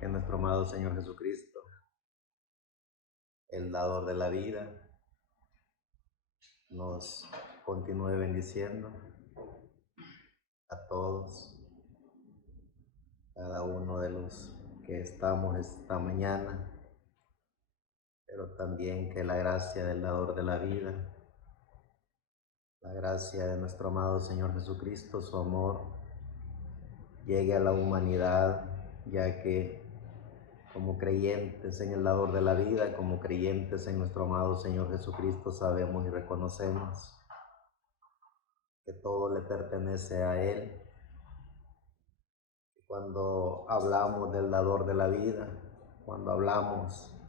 Que nuestro amado Señor Jesucristo, el dador de la vida, nos continúe bendiciendo a todos, cada uno de los que estamos esta mañana, pero también que la gracia del dador de la vida, la gracia de nuestro amado Señor Jesucristo, su amor, llegue a la humanidad, ya que como creyentes en el dador de la vida, como creyentes en nuestro amado Señor Jesucristo, sabemos y reconocemos que todo le pertenece a Él. Cuando hablamos del dador de la vida, cuando hablamos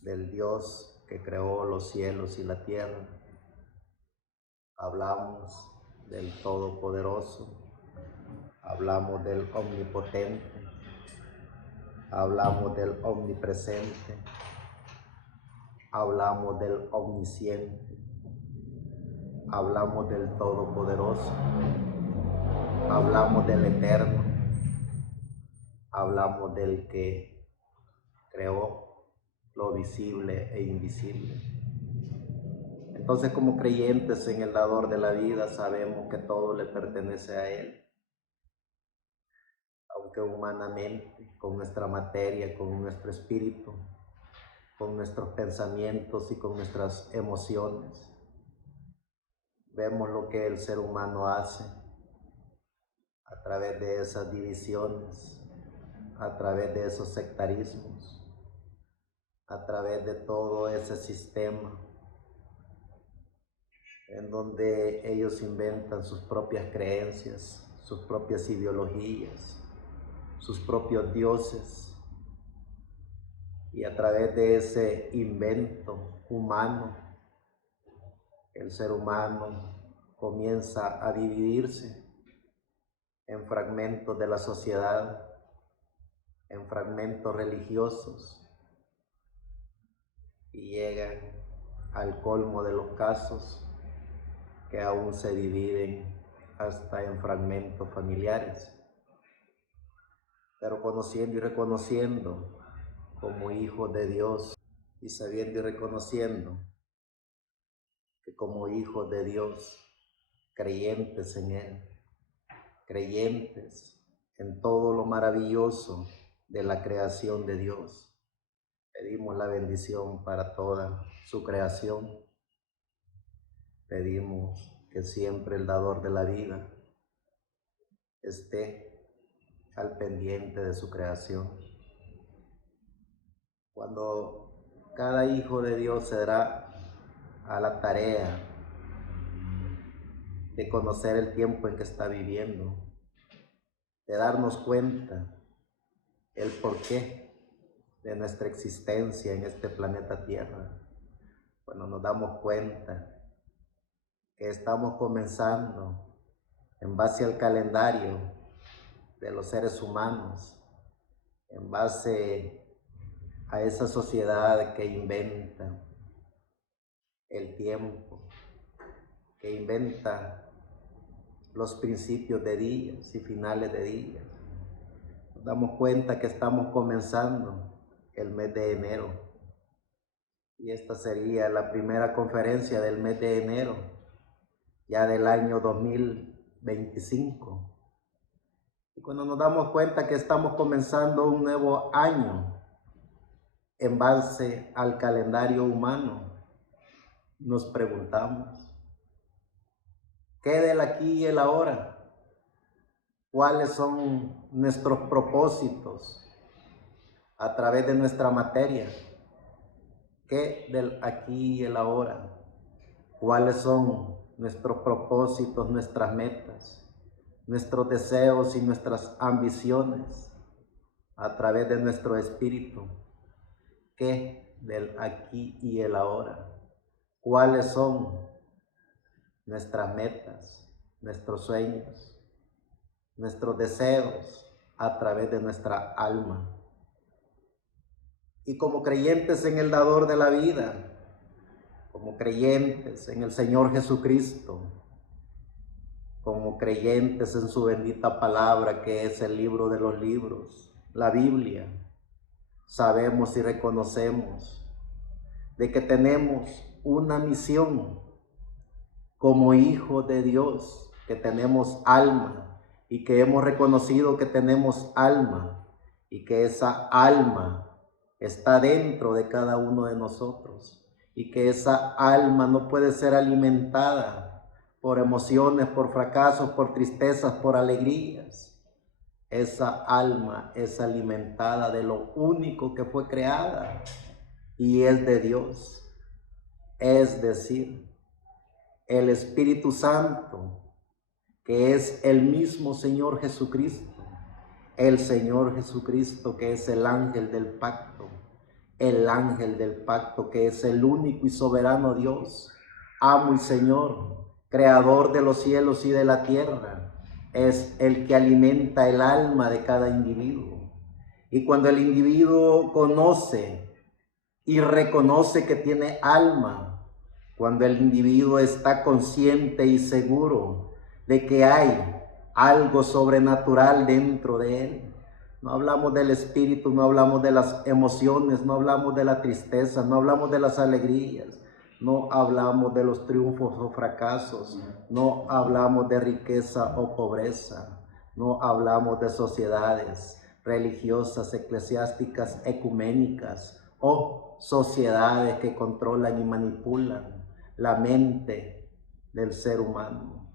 del Dios que creó los cielos y la tierra, hablamos del Todopoderoso, hablamos del Omnipotente, hablamos del Omnipresente, hablamos del Omnisciente, hablamos del Todopoderoso, hablamos del Eterno, hablamos del que creó lo visible e invisible. Entonces, como creyentes en el dador de la vida, sabemos que todo le pertenece a Él, aunque humanamente, con nuestra materia, con nuestro espíritu, con nuestros pensamientos y con nuestras emociones, vemos lo que el ser humano hace a través de esas divisiones, a través de esos sectarismos, a través de todo ese sistema en donde ellos inventan sus propias creencias, sus propias ideologías, sus propios dioses, y a través de ese invento humano, el ser humano comienza a dividirse en fragmentos de la sociedad, en fragmentos religiosos, y llegan al colmo de los casos que aún se dividen hasta en fragmentos familiares. Pero conociendo y reconociendo como hijos de Dios, y sabiendo y reconociendo que como hijos de Dios, creyentes en Él, creyentes en todo lo maravilloso de la creación de Dios, pedimos la bendición para toda su creación. Pedimos que siempre el dador de la vida esté al pendiente de su creación. Cuando cada hijo de Dios se dará a la tarea de conocer el tiempo en que está viviendo, de darnos cuenta el porqué de nuestra existencia en este planeta Tierra, cuando nos damos cuenta que estamos comenzando en base al calendario de los seres humanos, en base a esa sociedad que inventa el tiempo, que inventa los principios de días y finales de días. Nos damos cuenta que estamos comenzando el mes de enero, y esta sería la primera conferencia del mes de enero, ya del año 2025. Y cuando nos damos cuenta que estamos comenzando un nuevo año en base al calendario humano, nos preguntamos, ¿qué del aquí y el ahora? ¿Cuáles son nuestros propósitos a través de nuestra materia? ¿Qué del aquí y el ahora? ¿Cuáles son nuestros propósitos, nuestras metas, nuestros deseos y nuestras ambiciones a través de nuestro espíritu? ¿Qué del aquí y el ahora? ¿Cuáles son nuestras metas, nuestros sueños, nuestros deseos a través de nuestra alma? Y como creyentes en el dador de la vida, como creyentes en el Señor Jesucristo, como creyentes en su bendita palabra, que es el libro de los libros, la Biblia, sabemos y reconocemos de que tenemos una misión como hijos de Dios, que tenemos alma y que hemos reconocido que tenemos alma y que esa alma está dentro de cada uno de nosotros y que esa alma no puede ser alimentada por emociones, por fracasos, por tristezas, por alegrías. Esa alma es alimentada de lo único que fue creada y es de Dios, es decir, el Espíritu Santo, que es el mismo Señor Jesucristo, el Señor Jesucristo que es el ángel del pacto que es el único y soberano Dios, amo y Señor, creador de los cielos y de la tierra, es el que alimenta el alma de cada individuo. Y cuando el individuo conoce y reconoce que tiene alma, cuando el individuo está consciente y seguro de que hay algo sobrenatural dentro de él, no hablamos del espíritu, no hablamos de las emociones, no hablamos de la tristeza, no hablamos de las alegrías, no hablamos de los triunfos o fracasos, no hablamos de riqueza o pobreza, no hablamos de sociedades religiosas, eclesiásticas, ecuménicas o sociedades que controlan y manipulan la mente del ser humano.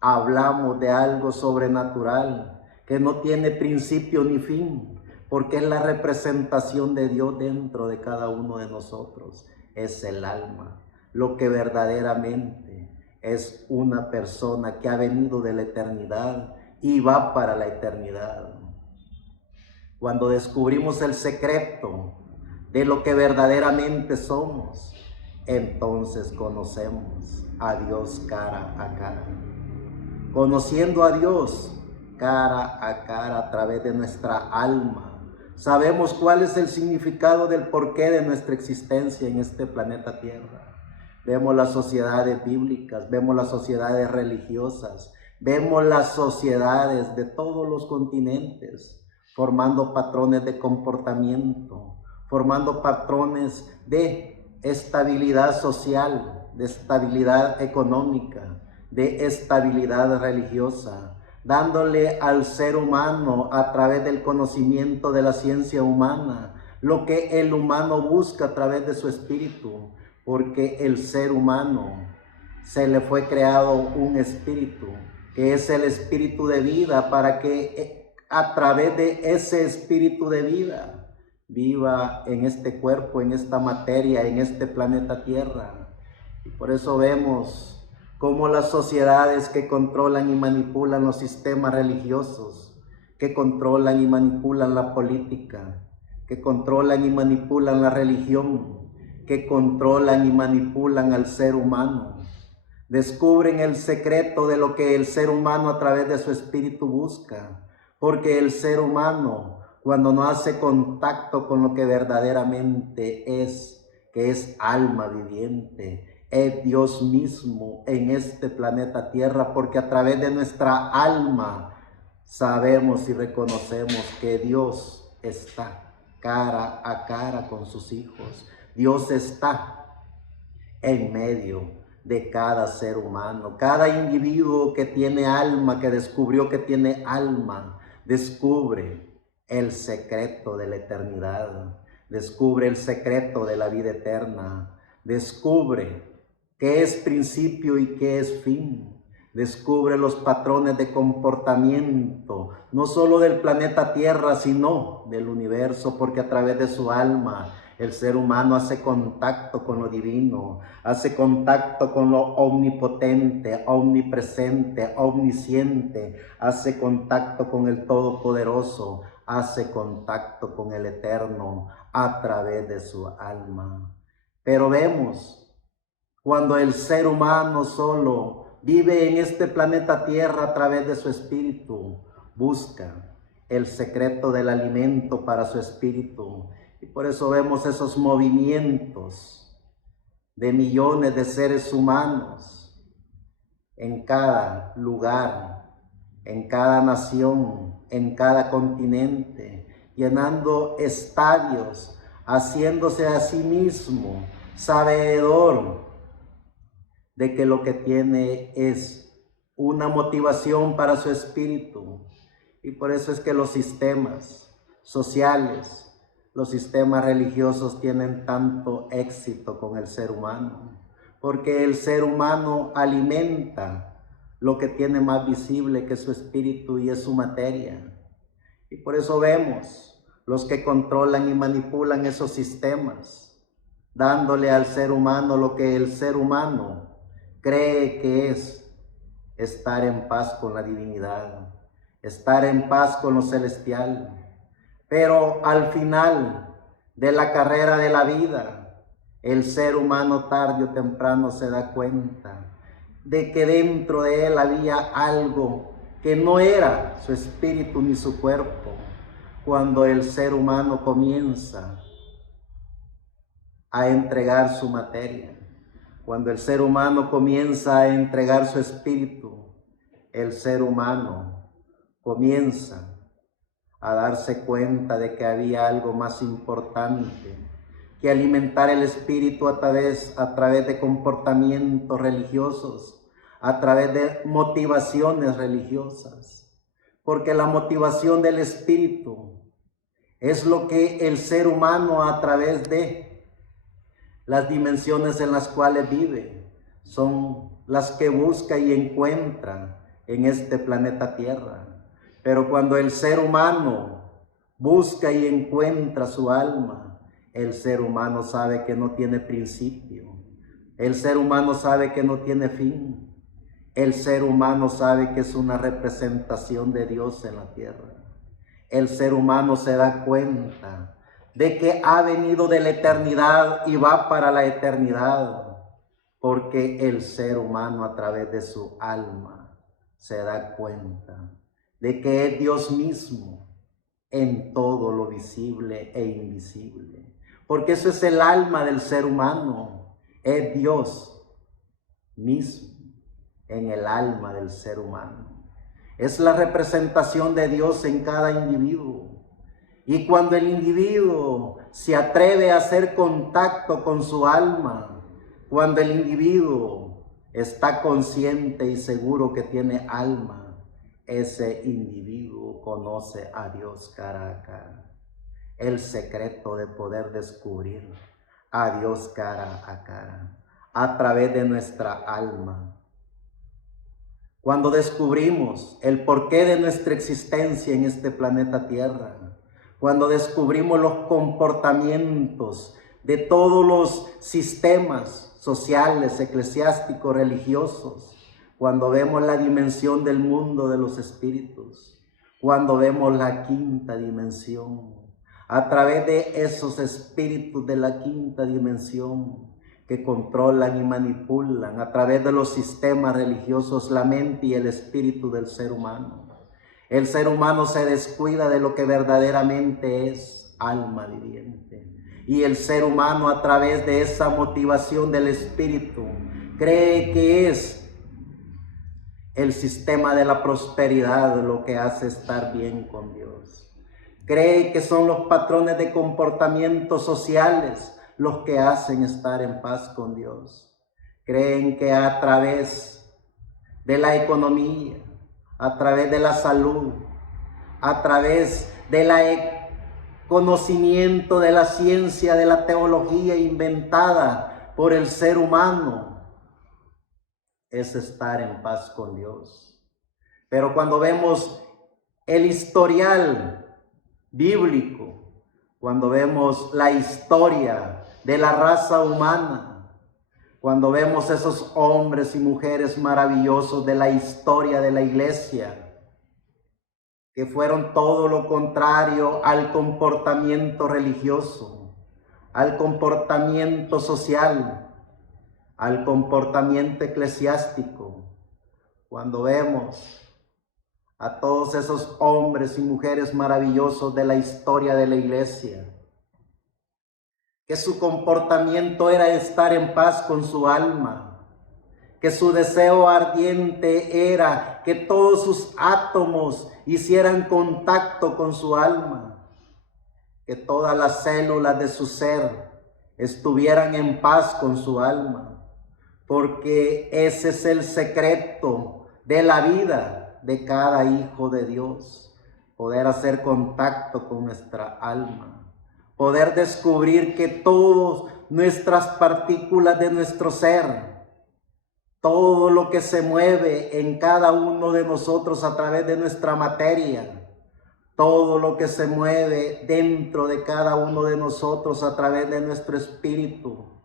Hablamos de algo sobrenatural que no tiene principio ni fin, porque es la representación de Dios dentro de cada uno de nosotros. Es el alma, lo que verdaderamente es una persona que ha venido de la eternidad y va para la eternidad. Cuando descubrimos el secreto de lo que verdaderamente somos, entonces conocemos a Dios cara a cara. Conociendo a Dios cara a cara a través de nuestra alma, sabemos cuál es el significado del porqué de nuestra existencia en este planeta Tierra. Vemos las sociedades bíblicas, vemos las sociedades religiosas, vemos las sociedades de todos los continentes, formando patrones de comportamiento, formando patrones de estabilidad social, de estabilidad económica, de estabilidad religiosa, dándole al ser humano a través del conocimiento de la ciencia humana lo que el humano busca a través de su espíritu, porque el ser humano se le fue creado un espíritu, que es el espíritu de vida, para que a través de ese espíritu de vida viva en este cuerpo, en esta materia, en este planeta Tierra. Y por eso vemos cómo las sociedades que controlan y manipulan los sistemas religiosos, que controlan y manipulan la política, que controlan y manipulan la religión, que controlan y manipulan al ser humano, descubren el secreto de lo que el ser humano a través de su espíritu busca, porque el ser humano, cuando no hace contacto con lo que verdaderamente es, que es alma viviente, es Dios mismo en este planeta Tierra, porque a través de nuestra alma sabemos y reconocemos que Dios está cara a cara con sus hijos. Dios está en medio de cada ser humano. Cada individuo que tiene alma, que descubrió que tiene alma, descubre el secreto de la eternidad, descubre el secreto de la vida eterna, descubre qué es principio y qué es fin, descubre los patrones de comportamiento, no solo del planeta Tierra, sino del universo, porque a través de su alma el ser humano hace contacto con lo divino, hace contacto con lo omnipotente, omnipresente, omnisciente, hace contacto con el Todopoderoso, hace contacto con el Eterno a través de su alma. Pero vemos, cuando el ser humano solo vive en este planeta Tierra a través de su espíritu, busca el secreto del alimento para su espíritu. Y por eso vemos esos movimientos de millones de seres humanos en cada lugar, en cada nación, en cada continente, llenando estadios, haciéndose a sí mismo sabedor de que lo que tiene es una motivación para su espíritu. Y por eso es que los sistemas sociales, los sistemas religiosos tienen tanto éxito con el ser humano, porque el ser humano alimenta lo que tiene más visible, que es su espíritu y es su materia. Y por eso vemos los que controlan y manipulan esos sistemas, dándole al ser humano lo que el ser humano cree que es estar en paz con la divinidad, estar en paz con lo celestial. Pero al final de la carrera de la vida, el ser humano tarde o temprano se da cuenta de que dentro de él había algo que no era su espíritu ni su cuerpo. Cuando el ser humano comienza a entregar su materia, cuando el ser humano comienza a entregar su espíritu, el ser humano comienza a darse cuenta de que había algo más importante que alimentar el espíritu a través de comportamientos religiosos, a través de motivaciones religiosas. Porque la motivación del espíritu es lo que el ser humano, a través de las dimensiones en las cuales vive, son las que busca y encuentra en este planeta Tierra. Pero cuando el ser humano busca y encuentra su alma, el ser humano sabe que no tiene principio. El ser humano sabe que no tiene fin. El ser humano sabe que es una representación de Dios en la tierra. El ser humano se da cuenta de que ha venido de la eternidad y va para la eternidad, porque el ser humano a través de su alma se da cuenta de que es Dios mismo en todo lo visible e invisible. Porque eso es el alma del ser humano, es Dios mismo en el alma del ser humano. Es la representación de Dios en cada individuo. Y cuando el individuo se atreve a hacer contacto con su alma, cuando el individuo está consciente y seguro que tiene alma, ese individuo conoce a Dios cara a cara. El secreto de poder descubrir a Dios cara a cara, a través de nuestra alma. Cuando descubrimos el porqué de nuestra existencia en este planeta Tierra, cuando descubrimos los comportamientos de todos los sistemas sociales, eclesiásticos, religiosos, cuando vemos la dimensión del mundo de los espíritus, cuando vemos la quinta dimensión, a través de esos espíritus de la quinta dimensión que controlan y manipulan a través de los sistemas religiosos la mente y el espíritu del ser humano. El ser humano se descuida de lo que verdaderamente es alma viviente. Y el ser humano, a través de esa motivación del espíritu, cree que es el sistema de la prosperidad lo que hace estar bien con Dios. Cree que son los patrones de comportamientos sociales los que hacen estar en paz con Dios. Creen que a través de la economía, a través de la salud, a través del conocimiento de la ciencia, de la teología inventada por el ser humano, es estar en paz con Dios. Pero cuando vemos el historial bíblico, cuando vemos la historia de la raza humana, cuando vemos esos hombres y mujeres maravillosos de la historia de la iglesia, que fueron todo lo contrario al comportamiento religioso, al comportamiento social, al comportamiento eclesiástico, cuando vemos a todos esos hombres y mujeres maravillosos de la historia de la iglesia, que su comportamiento era estar en paz con su alma, que su deseo ardiente era que todos sus átomos hicieran contacto con su alma, que todas las células de su ser estuvieran en paz con su alma, porque ese es el secreto de la vida de cada hijo de Dios, poder hacer contacto con nuestra alma, poder descubrir que todas nuestras partículas de nuestro ser, todo lo que se mueve en cada uno de nosotros a través de nuestra materia, todo lo que se mueve dentro de cada uno de nosotros a través de nuestro espíritu,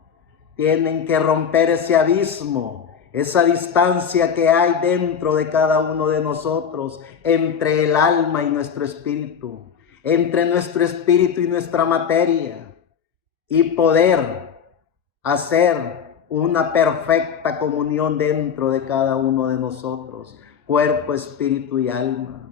tienen que romper ese abismo, esa distancia que hay dentro de cada uno de nosotros, entre el alma y nuestro espíritu, entre nuestro espíritu y nuestra materia, y poder hacer una perfecta comunión dentro de cada uno de nosotros, cuerpo, espíritu y alma.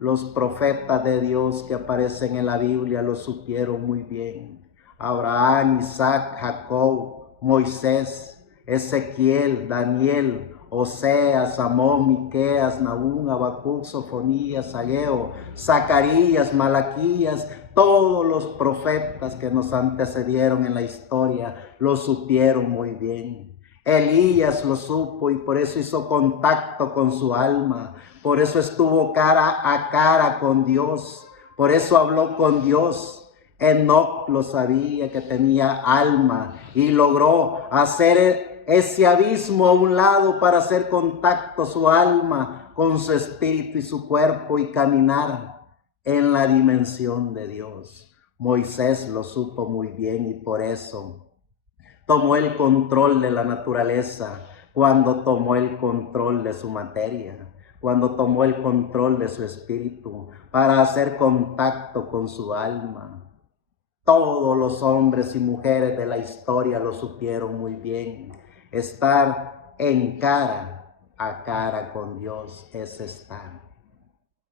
Los profetas de Dios que aparecen en la Biblia lo supieron muy bien. Abraham, Isaac, Jacob, Moisés, Ezequiel, Daniel, Oseas, Amós, Miqueas, Nahum, Habacuc, Sofonías, Ageo, Zacarías, Malaquías, todos los profetas que nos antecedieron en la historia lo supieron muy bien. Elías lo supo y por eso hizo contacto con su alma, por eso estuvo cara a cara con Dios, por eso habló con Dios. Enoc lo sabía que tenía alma y logró hacer ese abismo a un lado para hacer contacto su alma con su espíritu y su cuerpo y caminar en la dimensión de Dios. Moisés lo supo muy bien y por eso tomó el control de la naturaleza cuando tomó el control de su materia, cuando tomó el control de su espíritu para hacer contacto con su alma. Todos los hombres y mujeres de la historia lo supieron muy bien. Estar en cara a cara con Dios es estar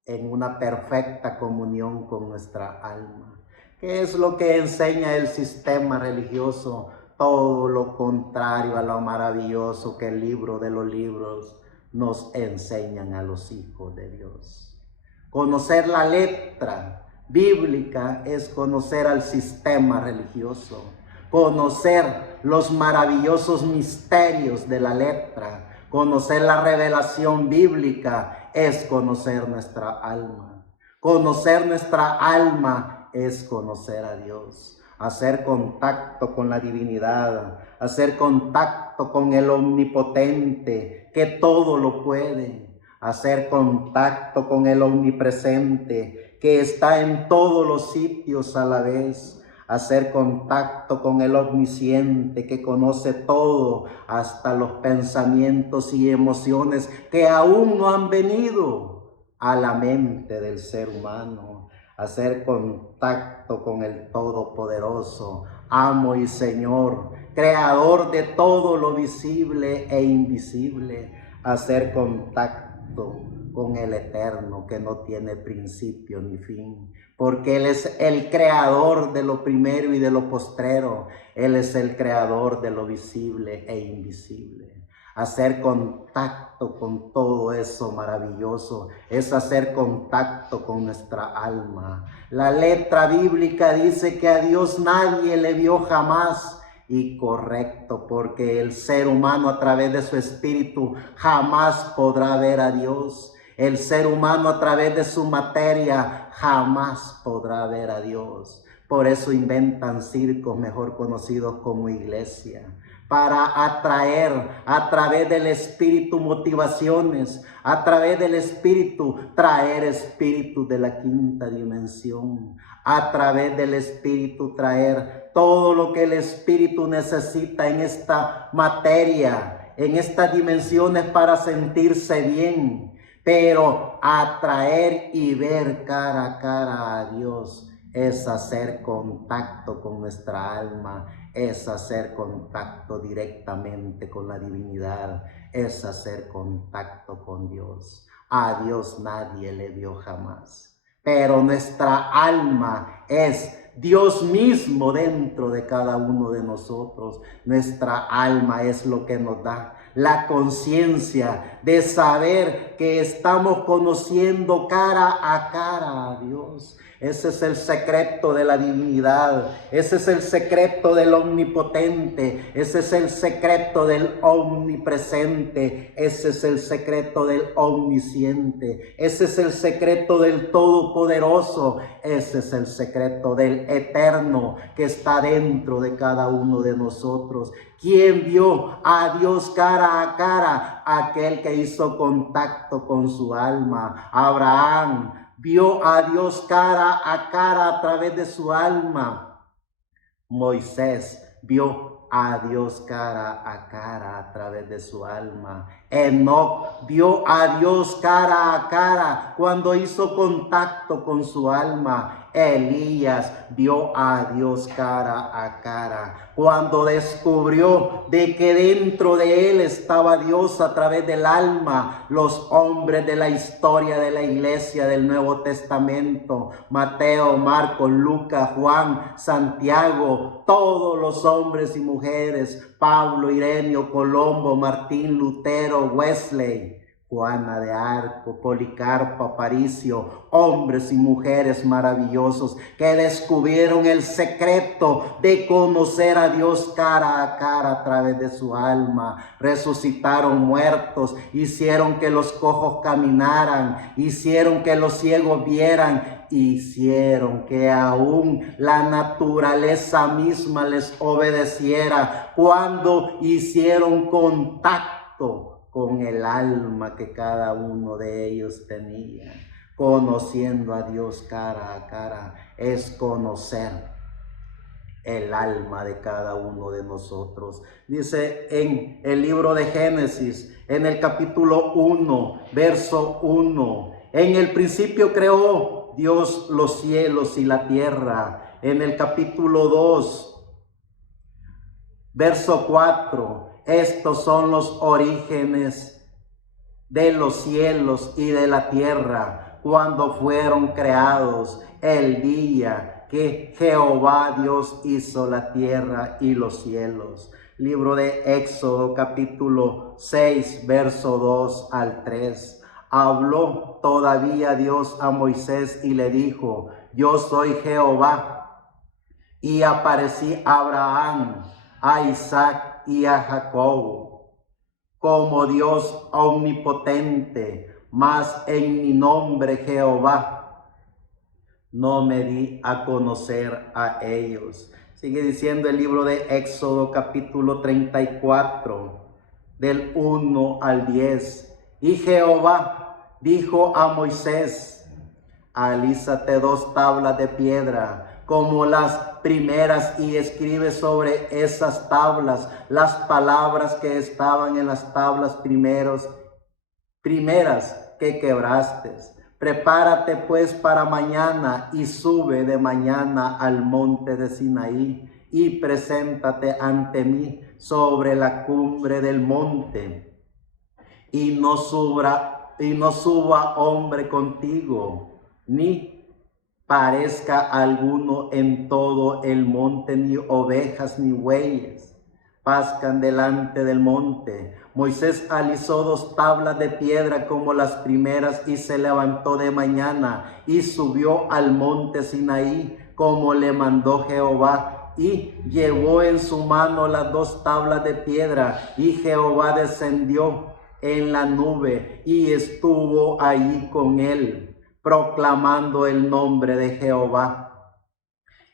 en una perfecta comunión con nuestra alma. ¿Qué es lo que enseña el sistema religioso? Todo lo contrario a lo maravilloso que el libro de los libros nos enseñan a los hijos de Dios. Conocer la letra bíblica es conocer al sistema religioso, conocer los maravillosos misterios de la letra, conocer la revelación bíblica es conocer nuestra alma. Conocer nuestra alma es conocer a Dios, hacer contacto con la divinidad, hacer contacto con el omnipotente que todo lo puede, hacer contacto con el omnipresente que está en todos los sitios a la vez, hacer contacto con el omnisciente que conoce todo, hasta los pensamientos y emociones que aún no han venido a la mente del ser humano, hacer contacto con el Todopoderoso, Amo y Señor, Creador de todo lo visible e invisible, hacer contacto con el Eterno que no tiene principio ni fin, porque Él es el creador de lo primero y de lo postrero. Él es el creador de lo visible e invisible. Hacer contacto con todo eso maravilloso es hacer contacto con nuestra alma. La letra bíblica dice que a Dios nadie le vio jamás. Y correcto, porque el ser humano a través de su espíritu jamás podrá ver a Dios. El ser humano a través de su materia jamás podrá ver a Dios. Por eso inventan circos mejor conocidos como iglesia, para atraer a través del espíritu motivaciones, a través del espíritu traer espíritus de la quinta dimensión, a través del espíritu traer todo lo que el espíritu necesita en esta materia, en estas dimensiones para sentirse bien. Pero atraer y ver cara a cara a Dios es hacer contacto con nuestra alma, es hacer contacto directamente con la divinidad, es hacer contacto con Dios. A Dios nadie le vio jamás, pero nuestra alma es Dios mismo dentro de cada uno de nosotros. Nuestra alma es lo que nos da la conciencia de saber que estamos conociendo cara a Dios. Ese es el secreto de la divinidad. Ese es el secreto del omnipotente. Ese es el secreto del omnipresente. Ese es el secreto del omnisciente. Ese es el secreto del todopoderoso. Ese es el secreto del eterno que está dentro de cada uno de nosotros. ¿Quién vio a Dios cara a cara? Aquel que hizo contacto con su alma. Abraham vio a Dios cara a través de su alma. Moisés vio a Dios cara a través de su alma. Enoc vio a Dios cara a cara cuando hizo contacto con su alma. Elías vio a Dios cara a cara cuando descubrió de que dentro de él estaba Dios a través del alma. Los hombres de la historia de la iglesia del Nuevo Testamento, Mateo, Marcos, Lucas, Juan, Santiago, todos los hombres y mujeres, Pablo, Ireneo, Colombo, Martín Lutero, Wesley, Juana de Arco, Policarpo, Aparicio, hombres y mujeres maravillosos que descubrieron el secreto de conocer a Dios cara a cara a través de su alma. Resucitaron muertos, hicieron que los cojos caminaran, hicieron que los ciegos vieran, hicieron que aún la naturaleza misma les obedeciera cuando hicieron contacto con el alma que cada uno de ellos tenía. Conociendo a Dios cara a cara es conocer el alma de cada uno de nosotros. Dice en el libro de Génesis, en el capítulo 1, verso 1, en el principio creó Dios los cielos y la tierra. En el capítulo 2, verso 4, estos son los orígenes de los cielos y de la tierra, cuando fueron creados, el día que Jehová Dios hizo la tierra y los cielos. Libro de Éxodo, capítulo 6, verso 2 al 3. Habló todavía Dios a Moisés y le dijo: yo soy Jehová, y aparecí a Abraham, a Isaac y a Jacob como Dios omnipotente, mas en mi nombre Jehová no me di a conocer a ellos. Sigue diciendo el libro de Éxodo capítulo 34, del 1 al 10. Y Jehová dijo a Moisés: alízate 2 tablas de piedra como las primeras y escribe sobre esas tablas las palabras que estaban en las tablas primeras que quebraste. Prepárate pues para mañana y sube de mañana al monte de Sinaí y preséntate ante mí sobre la cumbre del monte, y no suba hombre contigo, ni parezca alguno en todo el monte, ni ovejas ni bueyes pascan delante del monte. Moisés alisó 2 tablas de piedra como las primeras y se levantó de mañana y subió al monte Sinaí como le mandó Jehová, y llevó en su mano las 2 tablas de piedra, y Jehová descendió en la nube y estuvo allí con él, proclamando el nombre de Jehová.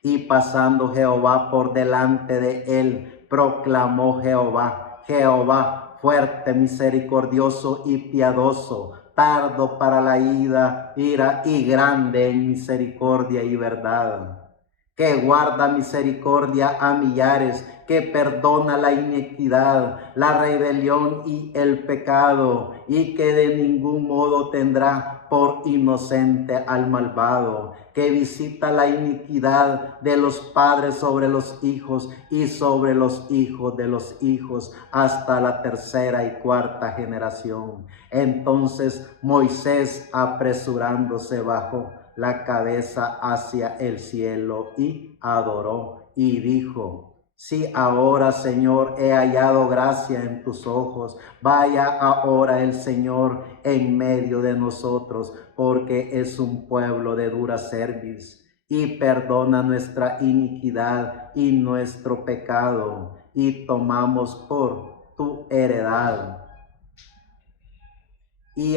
Y pasando Jehová por delante de él, proclamó Jehová: Jehová, fuerte, misericordioso y piadoso, tardo para la ira y grande en misericordia y verdad, que guarda misericordia a millares, que perdona la iniquidad, la rebelión y el pecado, y que de ningún modo tendrá por inocente al malvado, que visita la iniquidad de los padres sobre los hijos y sobre los hijos de los hijos hasta la 3ª y 4ª generación. Entonces Moisés, apresurándose, bajó la cabeza hacia el cielo y adoró y dijo: Si ahora, Señor, he hallado gracia en tus ojos, vaya ahora el Señor en medio de nosotros, porque es un pueblo de dura cerviz, y perdona nuestra iniquidad y nuestro pecado, y tomamos por tu heredad. Y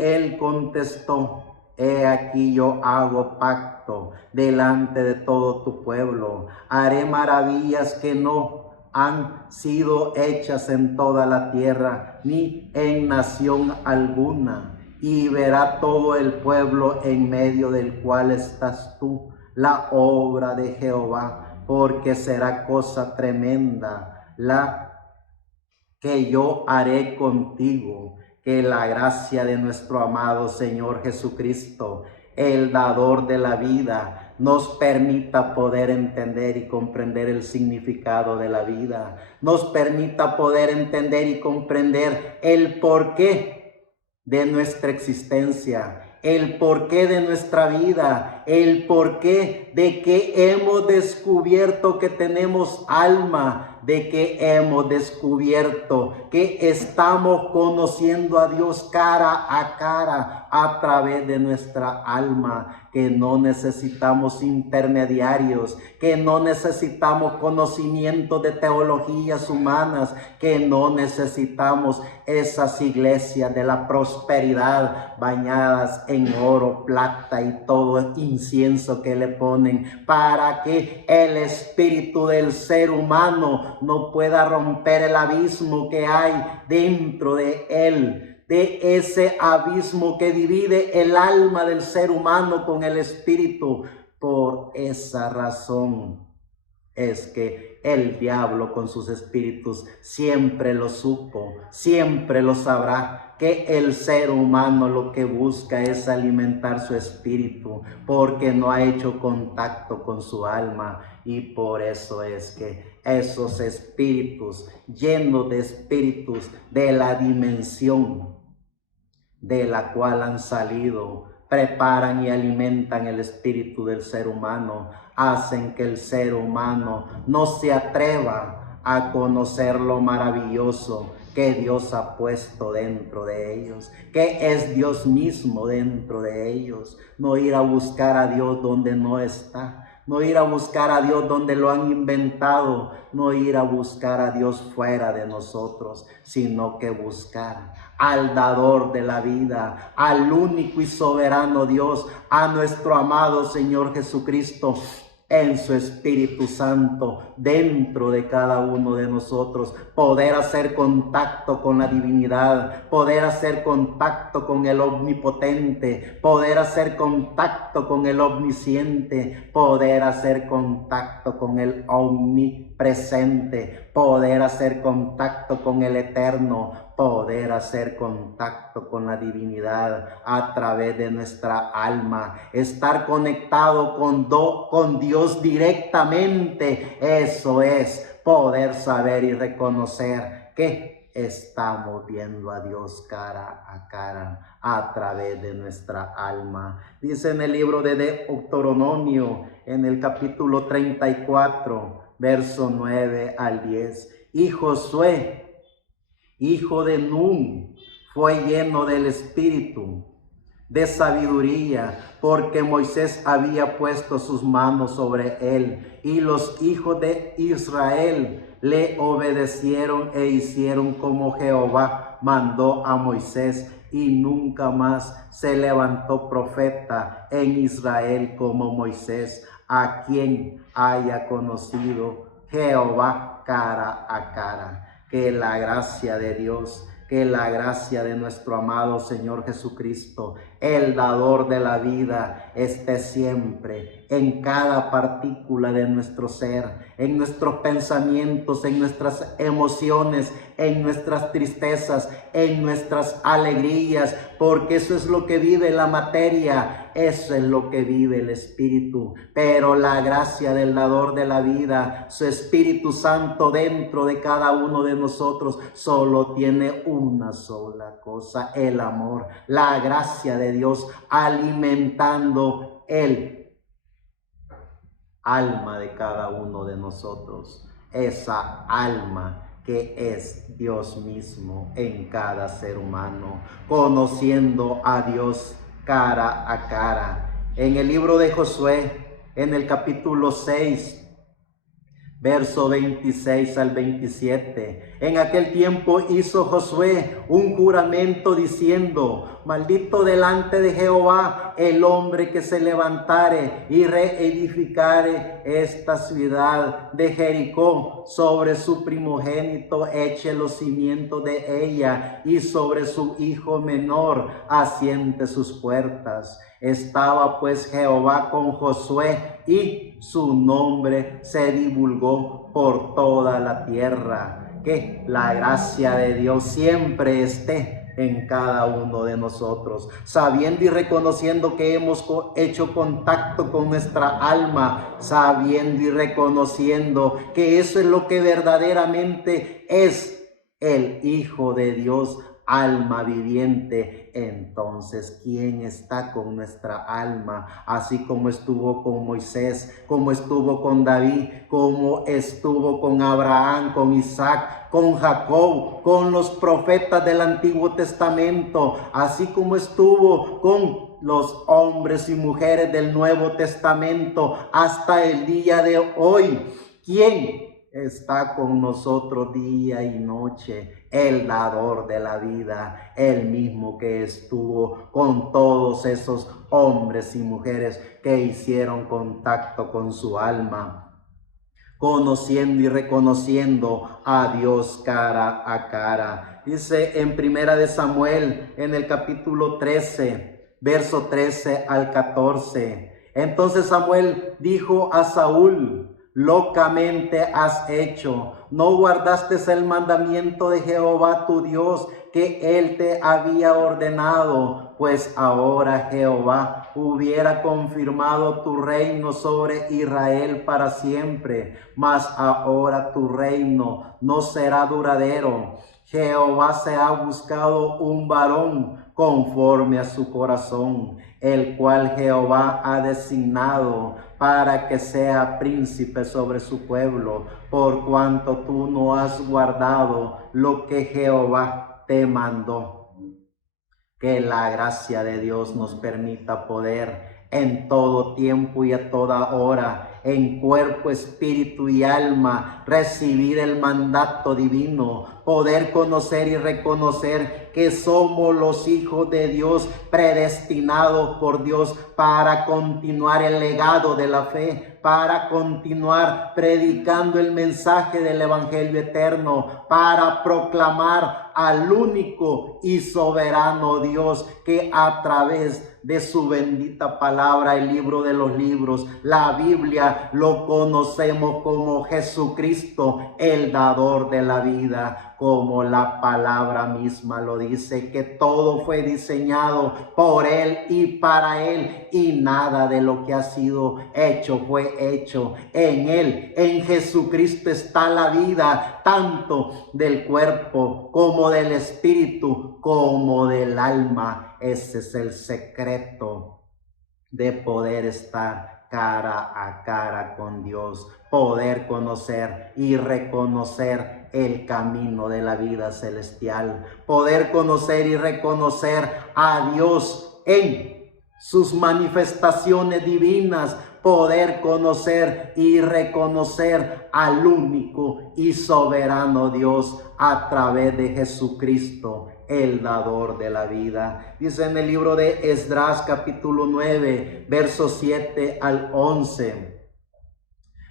él contestó: he aquí yo hago pacto delante de todo tu pueblo. Haré maravillas que no han sido hechas en toda la tierra, ni en nación alguna. Y verá todo el pueblo en medio del cual estás tú, la obra de Jehová, porque será cosa tremenda la que yo haré contigo. Que la gracia de nuestro amado Señor Jesucristo, el dador de la vida, nos permita poder entender y comprender el significado de la vida. Nos permita poder entender y comprender el porqué de nuestra existencia, el porqué de nuestra vida, el porqué de que hemos descubierto que tenemos alma, de que hemos descubierto que estamos conociendo a Dios cara a cara a través de nuestra alma, que no necesitamos intermediarios, que no necesitamos conocimiento de teologías humanas, que no necesitamos esas iglesias de la prosperidad bañadas en oro, plata y todo incienso que le ponen para que el espíritu del ser humano no pueda romper el abismo que hay dentro de él, de ese abismo que divide el alma del ser humano con el espíritu. Por esa razón es que el diablo con sus espíritus siempre lo supo, siempre lo sabrá, que el ser humano lo que busca es alimentar su espíritu, porque no ha hecho contacto con su alma. Y por eso es que esos espíritus, llenos de espíritus de la dimensión de la cual han salido, preparan y alimentan el espíritu del ser humano, hacen que el ser humano no se atreva a conocer lo maravilloso que Dios ha puesto dentro de ellos, que es Dios mismo dentro de ellos. No ir a buscar a Dios donde no está, no ir a buscar a Dios donde lo han inventado, no ir a buscar a Dios fuera de nosotros, sino que buscar al dador de la vida, al único y soberano Dios, a nuestro amado Señor Jesucristo, en su Espíritu Santo dentro de cada uno de nosotros, poder hacer contacto con la divinidad, poder hacer contacto con el omnipotente, poder hacer contacto con el omnisciente, poder hacer contacto con el omnipresente, poder hacer contacto con el eterno, poder hacer contacto con la divinidad a través de nuestra alma, estar conectado con Dios directamente. Eso es poder saber y reconocer que estamos viendo a Dios cara a cara a través de nuestra alma. Dice en el libro de Deuteronomio, en el capítulo 34, verso 9 al 10, y Josué, hijo de Nun, fue lleno del espíritu de sabiduría, porque Moisés había puesto sus manos sobre él, y los hijos de Israel le obedecieron e hicieron como Jehová mandó a Moisés, y nunca más se levantó profeta en Israel como Moisés, a quien haya conocido Jehová cara a cara. Que la gracia de Dios, que la gracia de nuestro amado Señor Jesucristo, el dador de la vida, esté siempre en cada partícula de nuestro ser, en nuestros pensamientos, en nuestras emociones, en nuestras tristezas, en nuestras alegrías, porque eso es lo que vive la materia, eso es lo que vive el Espíritu. Pero la gracia del dador de la vida, su Espíritu Santo dentro de cada uno de nosotros, solo tiene una sola cosa: el amor, la gracia de Dios alimentando alma de cada uno de nosotros, esa alma que es Dios mismo en cada ser humano, conociendo a Dios cara a cara. En el libro de Josué, en el capítulo 6, verso 26 al 27. En aquel tiempo hizo Josué un juramento diciendo: maldito delante de Jehová el hombre que se levantare y reedificare esta ciudad de Jericó. Sobre su primogénito eche los cimientos de ella, y sobre su hijo menor asiente sus puertas. Estaba pues Jehová con Josué, y su nombre se divulgó por toda la tierra. Que la gracia de Dios siempre esté en cada uno de nosotros, sabiendo y reconociendo que hemos hecho contacto con nuestra alma, sabiendo y reconociendo que eso es lo que verdaderamente es el Hijo de Dios, alma viviente. Entonces, ¿quién está con nuestra alma? Así como estuvo con Moisés, como estuvo con David, como estuvo con Abraham, con Isaac, con Jacob, con los profetas del Antiguo Testamento, así como estuvo con los hombres y mujeres del Nuevo Testamento hasta el día de hoy. ¿Quién está con nosotros día y noche? El dador de la vida, el mismo que estuvo con todos esos hombres y mujeres que hicieron contacto con su alma, conociendo y reconociendo a Dios cara a cara. Dice en Primera de Samuel, en el capítulo 13, verso 13 al 14. Entonces Samuel dijo a Saúl: locamente has hecho, no guardaste el mandamiento de Jehová tu Dios que él te había ordenado, pues ahora Jehová hubiera confirmado tu reino sobre Israel para siempre, mas ahora tu reino no será duradero. Jehová se ha buscado un varón conforme a su corazón, el cual Jehová ha designado para que sea príncipe sobre su pueblo, por cuanto tú no has guardado lo que Jehová te mandó. Que la gracia de Dios nos permita poder en todo tiempo y a toda hora, en cuerpo, espíritu y alma, recibir el mandato divino, poder conocer y reconocer que somos los hijos de Dios, predestinados por Dios para continuar el legado de la fe, para continuar predicando el mensaje del Evangelio eterno, para proclamar al único y soberano Dios que a través de su bendita palabra, el libro de los libros, la Biblia, lo conocemos como Jesucristo, el dador de la vida, como la palabra misma lo dice, que todo fue diseñado por Él y para Él, y nada de lo que ha sido hecho fue hecho en Él. En Jesucristo está la vida, tanto del cuerpo como del espíritu, como del alma. Ese es el secreto de poder estar cara a cara con Dios, poder conocer y reconocer el camino de la vida celestial, poder conocer y reconocer a Dios en sus manifestaciones divinas, poder conocer y reconocer al único y soberano Dios a través de Jesucristo, el dador de la vida. Dice en el libro de Esdras capítulo 9, versos 7 al 11.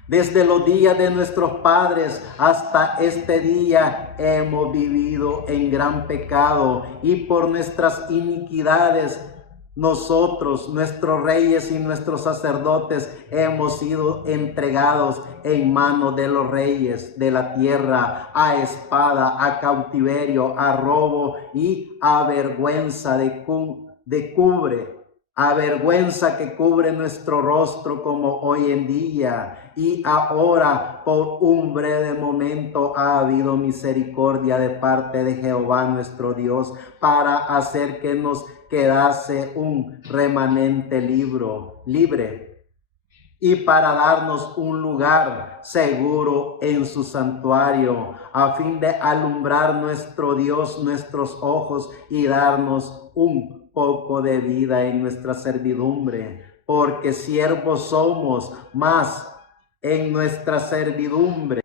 Desde los días de nuestros padres hasta este día hemos vivido en gran pecado, y por nuestras iniquidades nosotros, nuestros reyes y nuestros sacerdotes, hemos sido entregados en manos de los reyes de la tierra, a espada, a cautiverio, a robo y a vergüenza a vergüenza que cubre nuestro rostro como hoy en día. Y ahora, por un breve momento, ha habido misericordia de parte de Jehová nuestro Dios, para hacer que nos quedase un remanente libre, y para darnos un lugar seguro en su santuario, a fin de alumbrar nuestro Dios, nuestros ojos y darnos un poco de vida en nuestra servidumbre, porque siervos somos más en nuestra servidumbre.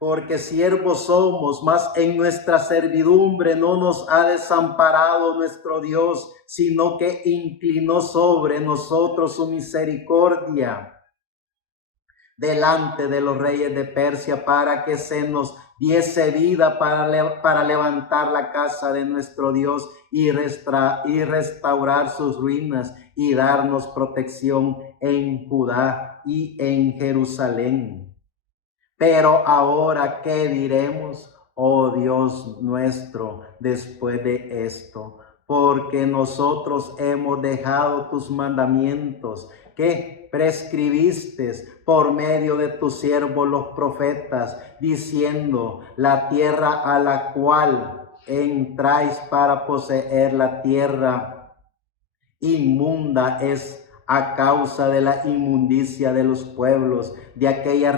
Porque siervos somos, mas en nuestra servidumbre no nos ha desamparado nuestro Dios, sino que inclinó sobre nosotros su misericordia delante de los reyes de Persia, para que se nos diese vida para levantar la casa de nuestro Dios y restaurar sus ruinas y darnos protección en Judá y en Jerusalén. Pero ahora, ¿qué diremos, oh Dios nuestro, después de esto? Porque nosotros hemos dejado tus mandamientos que prescribiste por medio de tus siervos los profetas, diciendo: la tierra a la cual entráis para poseer la tierra inmunda es a causa de la inmundicia de los pueblos de aquellas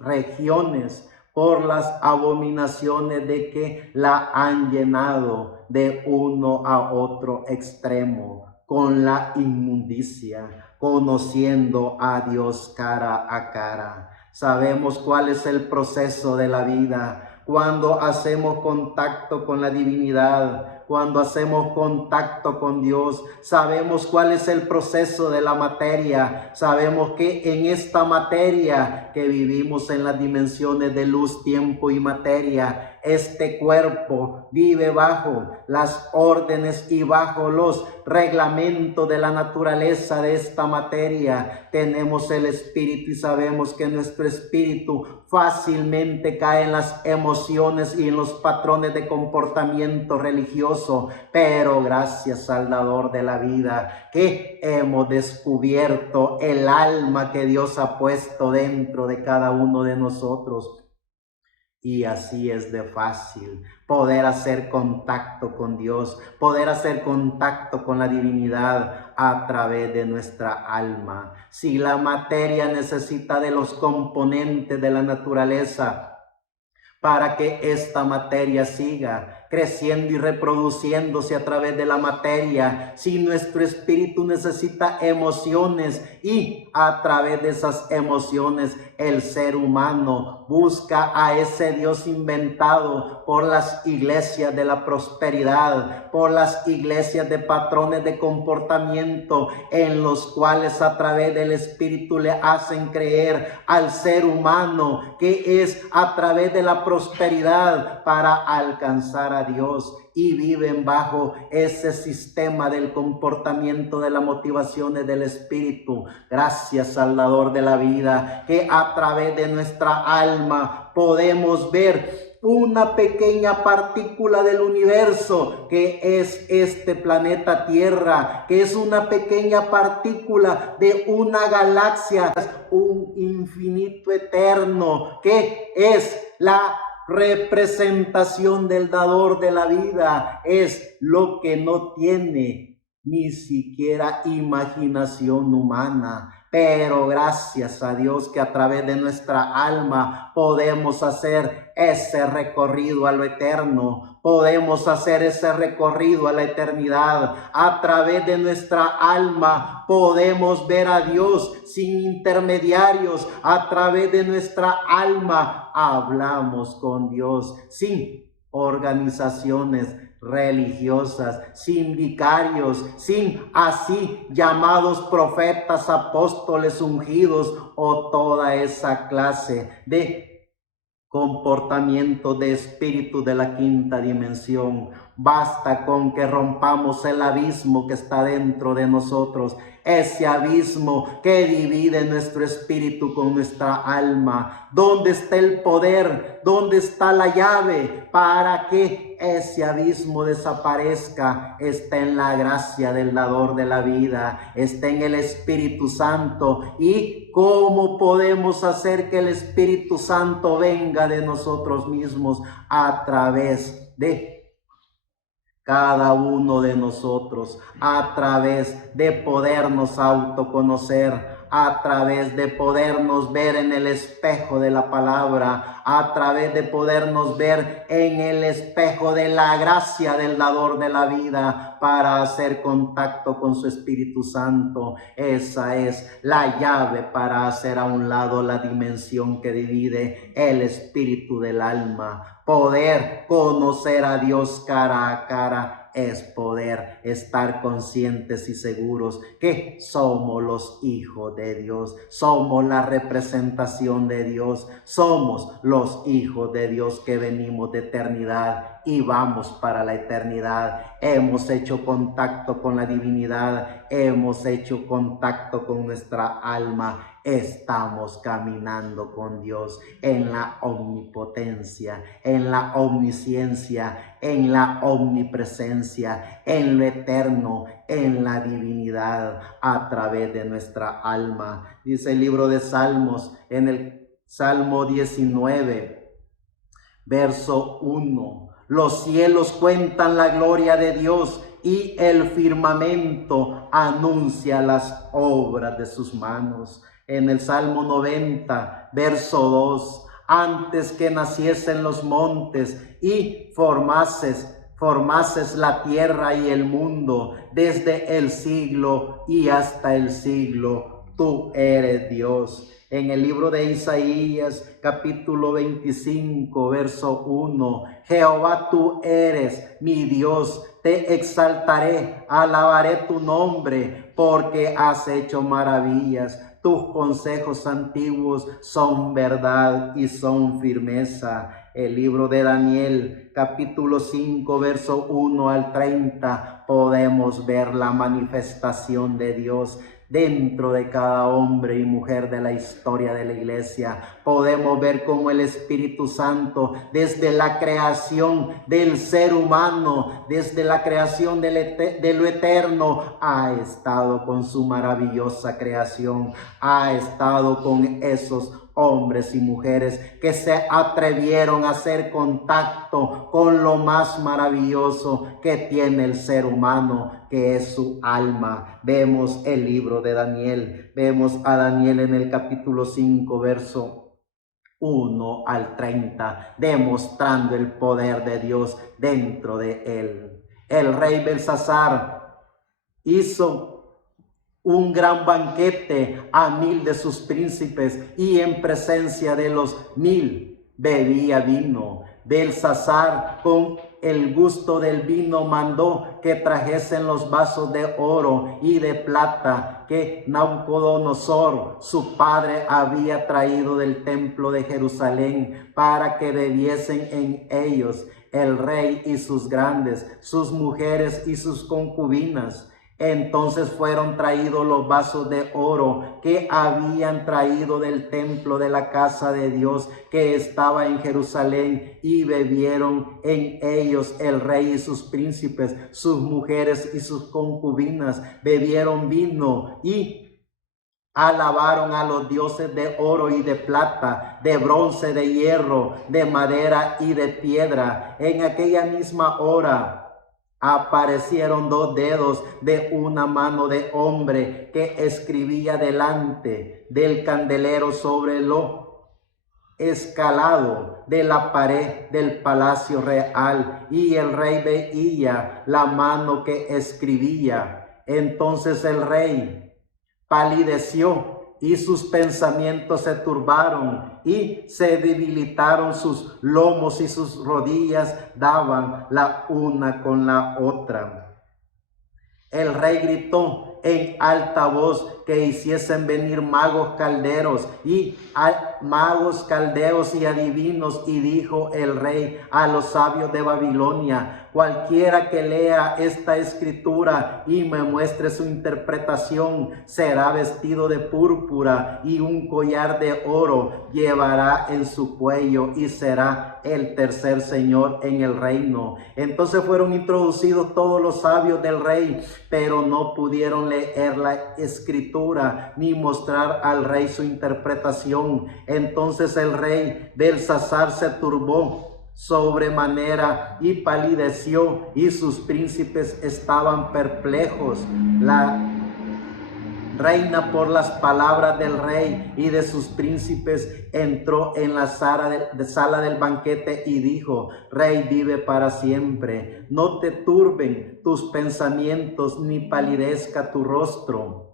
regiones, por las abominaciones de que la han llenado de uno a otro extremo con la inmundicia, conociendo a Dios cara a cara. Sabemos cuál es el proceso de la vida cuando hacemos contacto con la divinidad. Cuando hacemos contacto con Dios, sabemos cuál es el proceso de la materia. Sabemos que en esta materia que vivimos en las dimensiones de luz, tiempo y materia, este cuerpo vive bajo las órdenes y bajo los reglamentos de la naturaleza de esta materia. Tenemos el espíritu y sabemos que nuestro espíritu fácilmente cae en las emociones y en los patrones de comportamiento religioso, pero gracias al dador de la vida que hemos descubierto el alma que Dios ha puesto dentro de cada uno de nosotros. Y así es de fácil poder hacer contacto con Dios, poder hacer contacto con la divinidad a través de nuestra alma. Si la materia necesita de los componentes de la naturaleza para que esta materia siga creciendo y reproduciéndose a través de la materia, si nuestro espíritu necesita emociones y a través de esas emociones el ser humano busca a ese Dios inventado por las iglesias de la prosperidad, por las iglesias de patrones de comportamiento en los cuales a través del espíritu le hacen creer al ser humano que es a través de la prosperidad para alcanzar a Dios, y viven bajo ese sistema del comportamiento de las motivaciones del espíritu. Gracias al dador de la vida, que a través de nuestra alma podemos ver una pequeña partícula del universo que es este planeta Tierra, que es una pequeña partícula de una galaxia, un infinito eterno, que es la representación del dador de la vida, es lo que no tiene ni siquiera imaginación humana. Pero gracias a Dios que a través de nuestra alma podemos hacer ese recorrido a lo eterno, podemos hacer ese recorrido a la eternidad. A través de nuestra alma podemos ver a Dios sin intermediarios. A través de nuestra alma hablamos con Dios sin organizaciones religiosas, sin vicarios, sin así llamados profetas, apóstoles ungidos o toda esa clase de comportamiento de espíritu de la quinta dimensión. Basta con que rompamos el abismo que está dentro de nosotros, ese abismo que divide nuestro espíritu con nuestra alma. ¿Dónde está el poder? ¿Dónde está la llave para que ese abismo desaparezca? Está en la gracia del dador de la vida, está en el Espíritu Santo. ¿Y cómo podemos hacer que el Espíritu Santo venga de nosotros mismos? A través de cada uno de nosotros, a través de podernos autoconocer, a través de podernos ver en el espejo de la palabra, a través de podernos ver en el espejo de la gracia del dador de la vida para hacer contacto con su Espíritu Santo. Esa es la llave para hacer a un lado la dimensión que divide el espíritu del alma. Poder conocer a Dios cara a cara es poder estar conscientes y seguros que somos los hijos de Dios, somos la representación de Dios, somos los hijos de Dios que venimos de eternidad y vamos para la eternidad. Hemos hecho contacto con la divinidad, hemos hecho contacto con nuestra alma. Estamos caminando con Dios en la omnipotencia, en la omnisciencia, en la omnipresencia, en lo eterno, en la divinidad a través de nuestra alma. Dice el libro de Salmos en el Salmo 19, verso 1. Los cielos cuentan la gloria de Dios y el firmamento anuncia las obras de sus manos. En el Salmo 90, verso 2, antes que naciesen los montes y formases la tierra y el mundo, desde el siglo y hasta el siglo, tú eres Dios. En el libro de Isaías, capítulo 25, verso 1, Jehová, tú eres mi Dios, te exaltaré, alabaré tu nombre, porque has hecho maravillas. Tus consejos antiguos son verdad y son firmeza. El libro de Daniel, capítulo 5, verso 1 al 30, podemos ver la manifestación de Dios dentro de cada hombre y mujer de la historia de la iglesia. Podemos ver cómo el Espíritu Santo, desde la creación del ser humano, desde la creación de lo eterno, ha estado con su maravillosa creación, ha estado con esos hombres y mujeres que se atrevieron a hacer contacto con lo más maravilloso que tiene el ser humano, que es su alma. Vemos el libro de Daniel, vemos a Daniel en el capítulo 5, verso 1 al 30, demostrando el poder de Dios dentro de él. El rey Belsasar hizo un gran banquete a 1000 de sus príncipes y en presencia de los 1000 bebía vino. Belsasar, con el gusto del vino, mandó que trajesen los vasos de oro y de plata que Nabucodonosor, su padre, había traído del templo de Jerusalén para que bebiesen en ellos el rey y sus grandes, sus mujeres y sus concubinas. Entonces fueron traídos los vasos de oro que habían traído del templo de la casa de Dios que estaba en Jerusalén, y bebieron en ellos el rey y sus príncipes, sus mujeres y sus concubinas. Bebieron vino y alabaron a los dioses de oro y de plata, de bronce, de hierro, de madera y de piedra. En aquella misma hora aparecieron 2 dedos de una mano de hombre que escribía delante del candelero sobre lo escalado de la pared del palacio real, y el rey veía la mano que escribía. Entonces el rey palideció y sus pensamientos se turbaron y se debilitaron sus lomos y sus rodillas daban la una con la otra. El rey gritó en alta voz que hiciesen venir magos calderos y adivinos, y dijo el rey a los sabios de Babilonia: cualquiera que lea esta escritura y me muestre su interpretación será vestido de púrpura y un collar de oro llevará en su cuello y será el tercer señor en el reino. Entonces fueron introducidos todos los sabios del rey, pero no pudieron leer la escritura ni mostrar al rey su interpretación. Entonces el rey Belsasar se turbó sobremanera y palideció, y sus príncipes estaban perplejos. reina por las palabras del rey y de sus príncipes. Entró en la sala del banquete y dijo: Rey, vive para siempre. No te turben tus pensamientos, ni palidezca tu rostro.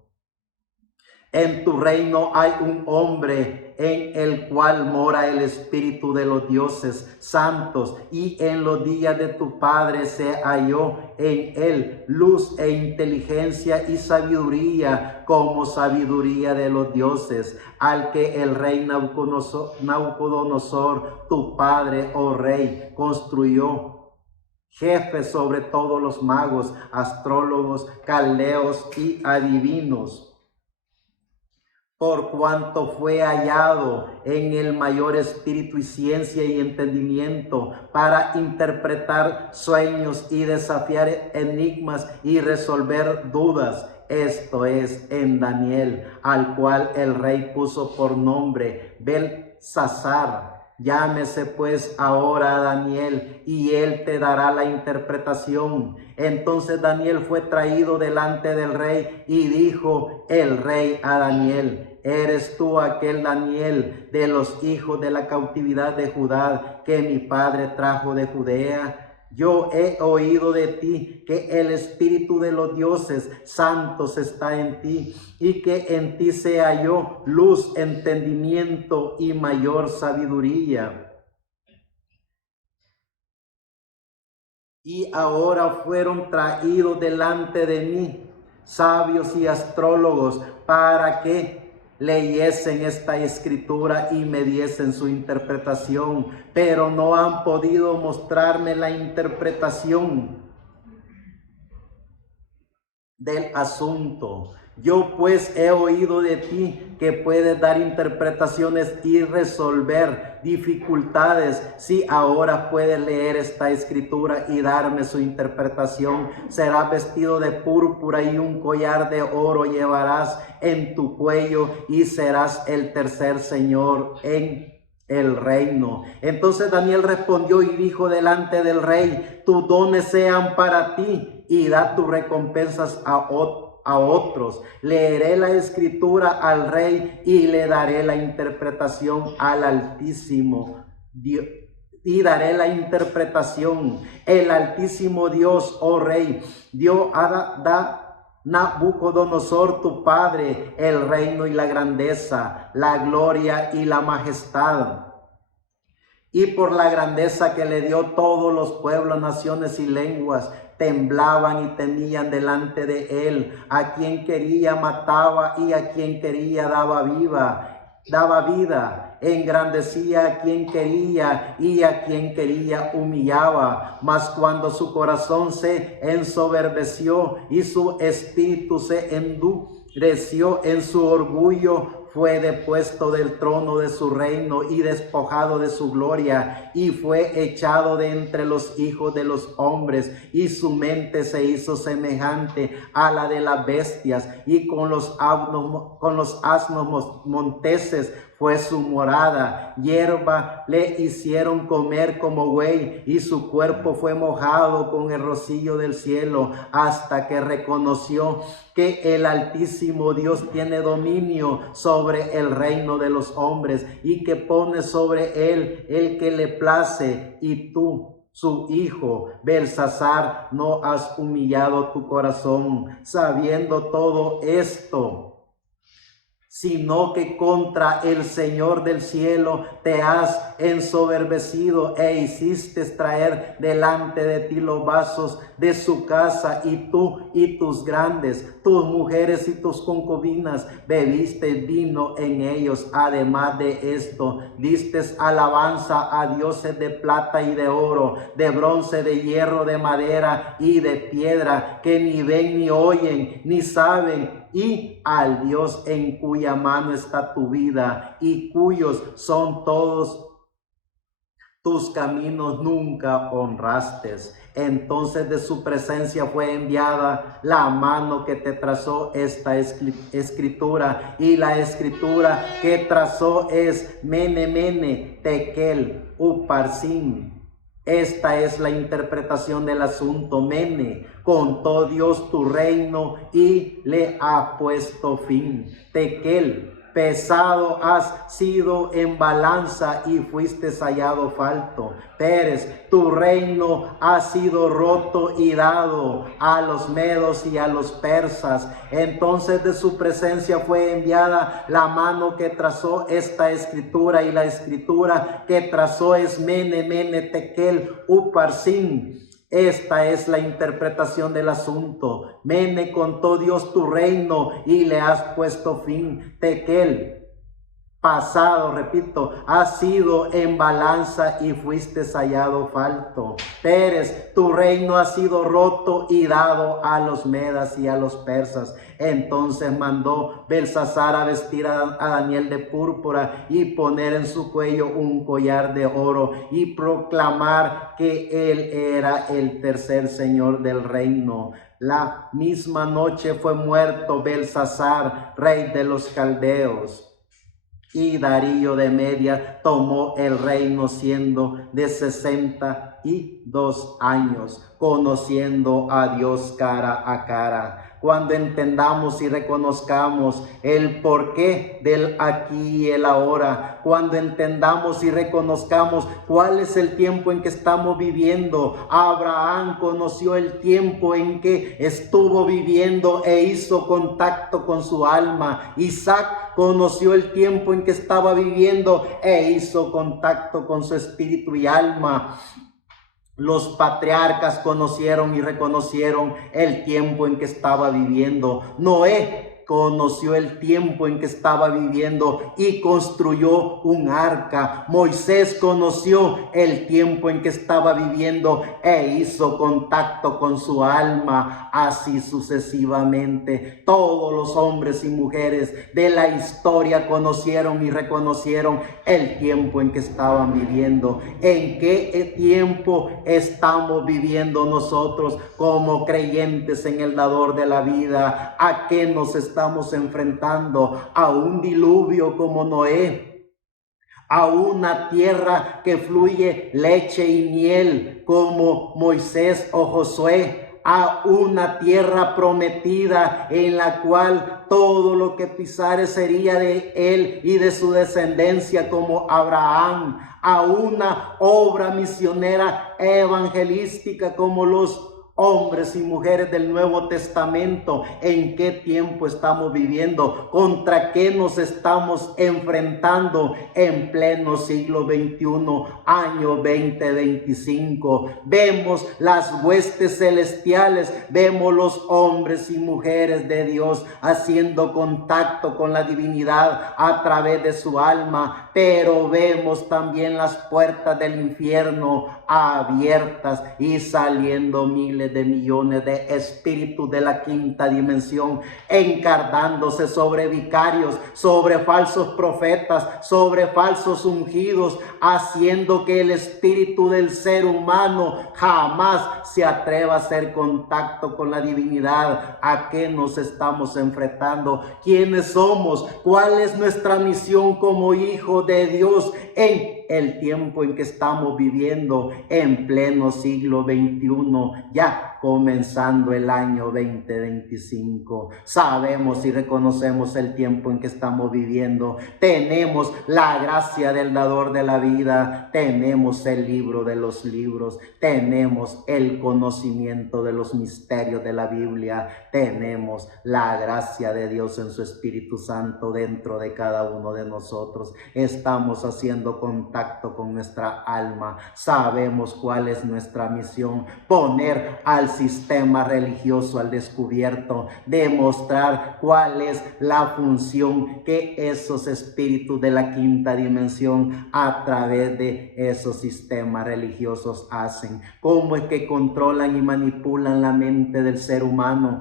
En tu reino hay un hombre en el cual mora el Espíritu de los dioses santos, y en los días de tu padre se halló en él luz e inteligencia y sabiduría, como sabiduría de los dioses, al que el rey Nabucodonosor, tu padre, oh rey, construyó, jefe sobre todos los magos, astrólogos, caldeos y adivinos. Por cuanto fue hallado en el mayor espíritu y ciencia y entendimiento para interpretar sueños y desafiar enigmas y resolver dudas. Esto es en Daniel, al cual el rey puso por nombre Belsasar. Llámese pues ahora a Daniel, y él te dará la interpretación. Entonces Daniel fue traído delante del rey, y dijo el rey a Daniel: ¿Eres tú aquel Daniel de los hijos de la cautividad de Judá que mi padre trajo de Judea? Yo he oído de ti que el espíritu de los dioses santos está en ti, y que en ti se halló luz, entendimiento y mayor sabiduría. Y ahora fueron traídos delante de mí sabios y astrólogos para que leyesen esta escritura y me diesen su interpretación, pero no han podido mostrarme la interpretación del asunto. Yo pues he oído de ti que puedes dar interpretaciones y resolver dificultades. Si ahora puedes leer esta escritura y darme su interpretación, serás vestido de púrpura y un collar de oro llevarás en tu cuello, y serás el tercer señor en el reino. Entonces Daniel respondió y dijo delante del rey: tus dones sean para ti, y da tus recompensas a otros. Leeré la escritura al rey y le daré la interpretación al Altísimo Dios. Y daré la interpretación. El Altísimo Dios, oh rey, dio a Nabucodonosor tu padre el reino y la grandeza, la gloria y la majestad. Y por la grandeza que le dio, todos los pueblos, naciones y lenguas temblaban y temían delante de él. A quien quería mataba, y a quien quería daba vida. Engrandecía a quien quería, y a quien quería humillaba. Mas cuando su corazón se ensoberbeció y su espíritu se endureció en su orgullo, fue depuesto del trono de su reino y despojado de su gloria, y fue echado de entre los hijos de los hombres, y su mente se hizo semejante a la de las bestias, y con los asnos monteses fue su morada. Hierba le hicieron comer como buey, y su cuerpo fue mojado con el rocío del cielo, hasta que reconoció que el Altísimo Dios tiene dominio sobre el reino de los hombres, y que pone sobre él el que le place. Y tú, su hijo Belsasar, no has humillado tu corazón sabiendo todo esto, sino que contra el Señor del cielo te has ensoberbecido, e hiciste traer delante de ti los vasos de su casa, y tú y tus grandes, tus mujeres y tus concubinas bebiste vino en ellos. Además de esto, diste alabanza a dioses de plata y de oro, de bronce, de hierro, de madera y de piedra, que ni ven ni oyen ni saben, y al Dios en cuya mano está tu vida, y cuyos son todos tus caminos, nunca honraste. Entonces de su presencia fue enviada la mano que te trazó esta escritura, y la escritura que trazó es Mene, Mene, Tekel, Uparsin. Esta es la interpretación del asunto. Mene, contó Dios tu reino y le ha puesto fin. Tekel, pesado has sido en balanza y fuiste hallado falto. Peres, tu reino ha sido roto y dado a los medos y a los persas. Entonces de su presencia fue enviada la mano que trazó esta escritura, y la escritura que trazó es Mene, Mene, Tekel, Uparsin. Esta es la interpretación del asunto. Mene, contó Dios tu reino y le has puesto fin. Tekel, pasado, repito, has sido en balanza y fuiste hallado falto. Peres, tu reino ha sido roto y dado a los medas y a los persas. Entonces mandó Belsasar a vestir a Daniel de púrpura y poner en su cuello un collar de oro y proclamar que él era el tercer señor del reino. La misma noche fue muerto Belsasar, rey de los caldeos. Y Darío de Media tomó el reino siendo de 62 años, conociendo a Dios cara a cara. Cuando entendamos y reconozcamos el porqué del aquí y el ahora, cuando entendamos y reconozcamos cuál es el tiempo en que estamos viviendo. Abraham conoció el tiempo en que estuvo viviendo e hizo contacto con su alma. Isaac conoció el tiempo en que estaba viviendo e hizo contacto con su espíritu y alma. Los patriarcas conocieron y reconocieron el tiempo en que estaba viviendo. Noé conoció el tiempo en que estaba viviendo y construyó un arca. Moisés conoció el tiempo en que estaba viviendo e hizo contacto con su alma. Así sucesivamente, todos los hombres y mujeres de la historia conocieron y reconocieron el tiempo en que estaban viviendo. ¿En qué tiempo estamos viviendo nosotros como creyentes en el dador de la vida? ¿A qué nos estamos enfrentando? ¿A un diluvio como Noé? ¿A una tierra que fluye leche y miel como Moisés o Josué? ¿A una tierra prometida en la cual todo lo que pisare sería de él y de su descendencia como Abraham? ¿A una obra misionera evangelística como los hombres y mujeres del Nuevo Testamento? ¿En qué tiempo estamos viviendo? ¿Contra qué nos estamos enfrentando en pleno siglo XXI, año 2025? Vemos las huestes celestiales, vemos los hombres y mujeres de Dios haciendo contacto con la divinidad a través de su alma, pero vemos también las puertas del infierno abiertas y saliendo miles de millones de espíritus de la quinta dimensión, encarnándose sobre vicarios, sobre falsos profetas, sobre falsos ungidos, haciendo que el espíritu del ser humano jamás se atreva a hacer contacto con la divinidad. ¿A qué nos estamos enfrentando? ¿Quiénes somos? ¿Cuál es nuestra misión como hijos de Dios en el tiempo en que estamos viviendo en pleno siglo XXI, ya comenzando el año 2025? Sabemos y reconocemos el tiempo en que estamos viviendo. Tenemos la gracia del dador de la vida, tenemos el libro de los libros, tenemos el conocimiento de los misterios de la Biblia, tenemos la gracia de Dios en su Espíritu Santo dentro de cada uno de nosotros. Estamos haciendo contacto con nuestra alma, sabemos cuál es nuestra misión: poner al sistema religioso al descubierto, demostrar cuál es la función que esos espíritus de la quinta dimensión a través de esos sistemas religiosos hacen, cómo es que controlan y manipulan la mente del ser humano,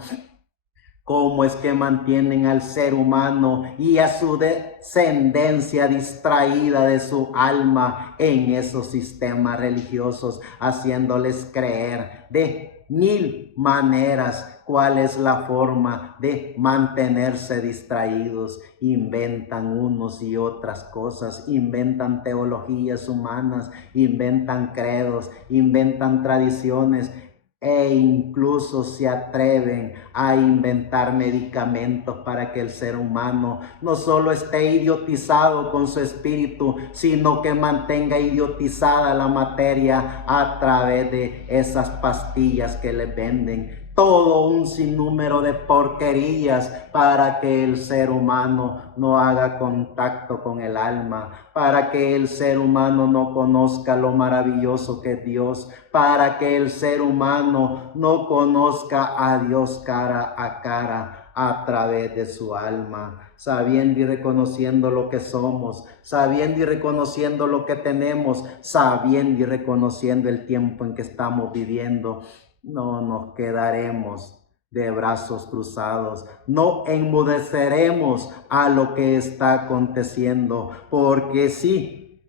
cómo es que mantienen al ser humano y a su descendencia distraída de su alma en esos sistemas religiosos, haciéndoles creer de mil maneras cuál es la forma de mantenerse distraídos. Inventan unos y otras cosas, inventan teologías humanas, inventan credos, inventan tradiciones, e incluso se atreven a inventar medicamentos para que el ser humano no solo esté idiotizado con su espíritu, sino que mantenga idiotizada la materia a través de esas pastillas que les venden. Todo un sinnúmero de porquerías para que el ser humano no haga contacto con el alma, para que el ser humano no conozca lo maravilloso que es Dios, para que el ser humano no conozca a Dios cara a cara a través de su alma, sabiendo y reconociendo lo que somos, sabiendo y reconociendo lo que tenemos, sabiendo y reconociendo el tiempo en que estamos viviendo. No nos quedaremos de brazos cruzados, no enmudeceremos a lo que está aconteciendo, porque sí,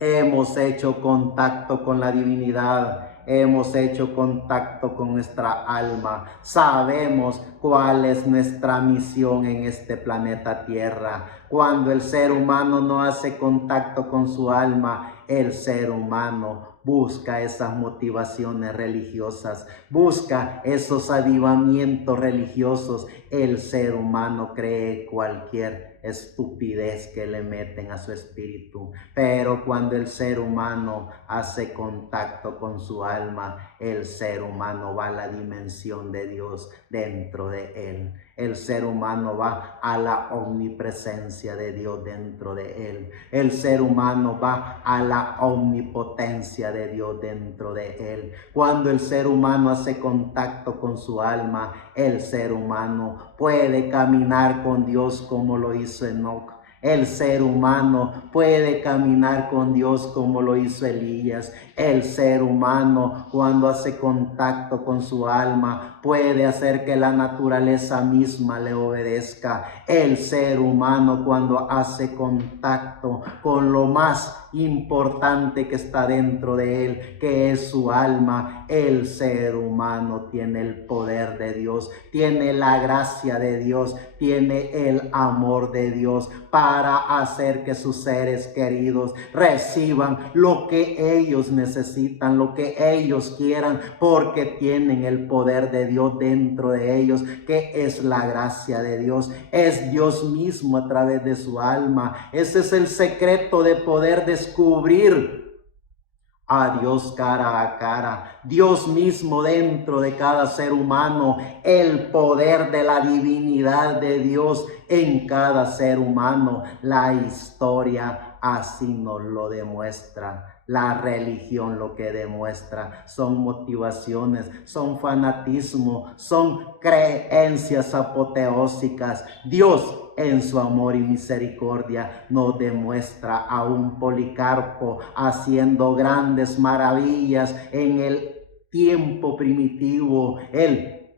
hemos hecho contacto con la divinidad, hemos hecho contacto con nuestra alma, sabemos cuál es nuestra misión en este planeta Tierra. Cuando el ser humano no hace contacto con su alma, el ser humano busca esas motivaciones religiosas, busca esos avivamientos religiosos. El ser humano cree cualquier estupidez que le meten a su espíritu, pero cuando el ser humano hace contacto con su alma, el ser humano va a la dimensión de Dios dentro de él. El ser humano va a la omnipresencia de Dios dentro de él. El ser humano va a la omnipotencia de Dios dentro de él. Cuando el ser humano hace contacto con su alma, el ser humano puede caminar con Dios como lo hizo Enoc. El ser humano puede caminar con Dios como lo hizo Elías. El ser humano, cuando hace contacto con su alma, puede hacer que la naturaleza misma le obedezca. El ser humano, cuando hace contacto con lo más importante que está dentro de él, que es su alma, el ser humano tiene el poder de Dios, tiene la gracia de Dios, tiene el amor de Dios para hacer que sus seres queridos reciban lo que ellos necesitan, lo que ellos quieran, porque tienen el poder de Dios dentro de ellos, que es la gracia de Dios, es Dios mismo a través de su alma. Ese es el secreto de poder descubrir a Dios cara a cara, Dios mismo dentro de cada ser humano, el poder de la divinidad de Dios en cada ser humano. La historia así nos lo demuestra. La religión lo que demuestra son motivaciones, son fanatismo, son creencias apoteósicas. Dios en su amor y misericordia nos demuestra a un Policarpo haciendo grandes maravillas en el tiempo primitivo. El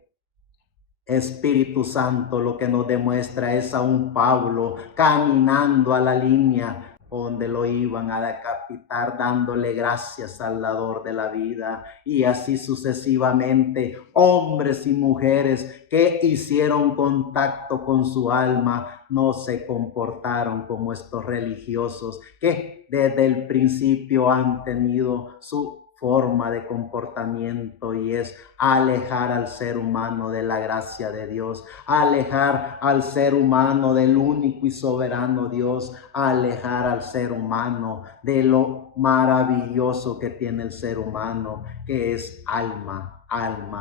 Espíritu Santo lo que nos demuestra es a un Pablo caminando a la línea donde lo iban a decapitar, dándole gracias al dador de la vida, y así sucesivamente, hombres y mujeres que hicieron contacto con su alma, no se comportaron como estos religiosos que desde el principio han tenido su forma de comportamiento, y es alejar al ser humano de la gracia de Dios, alejar al ser humano del único y soberano Dios, alejar al ser humano de lo maravilloso que tiene el ser humano, que es alma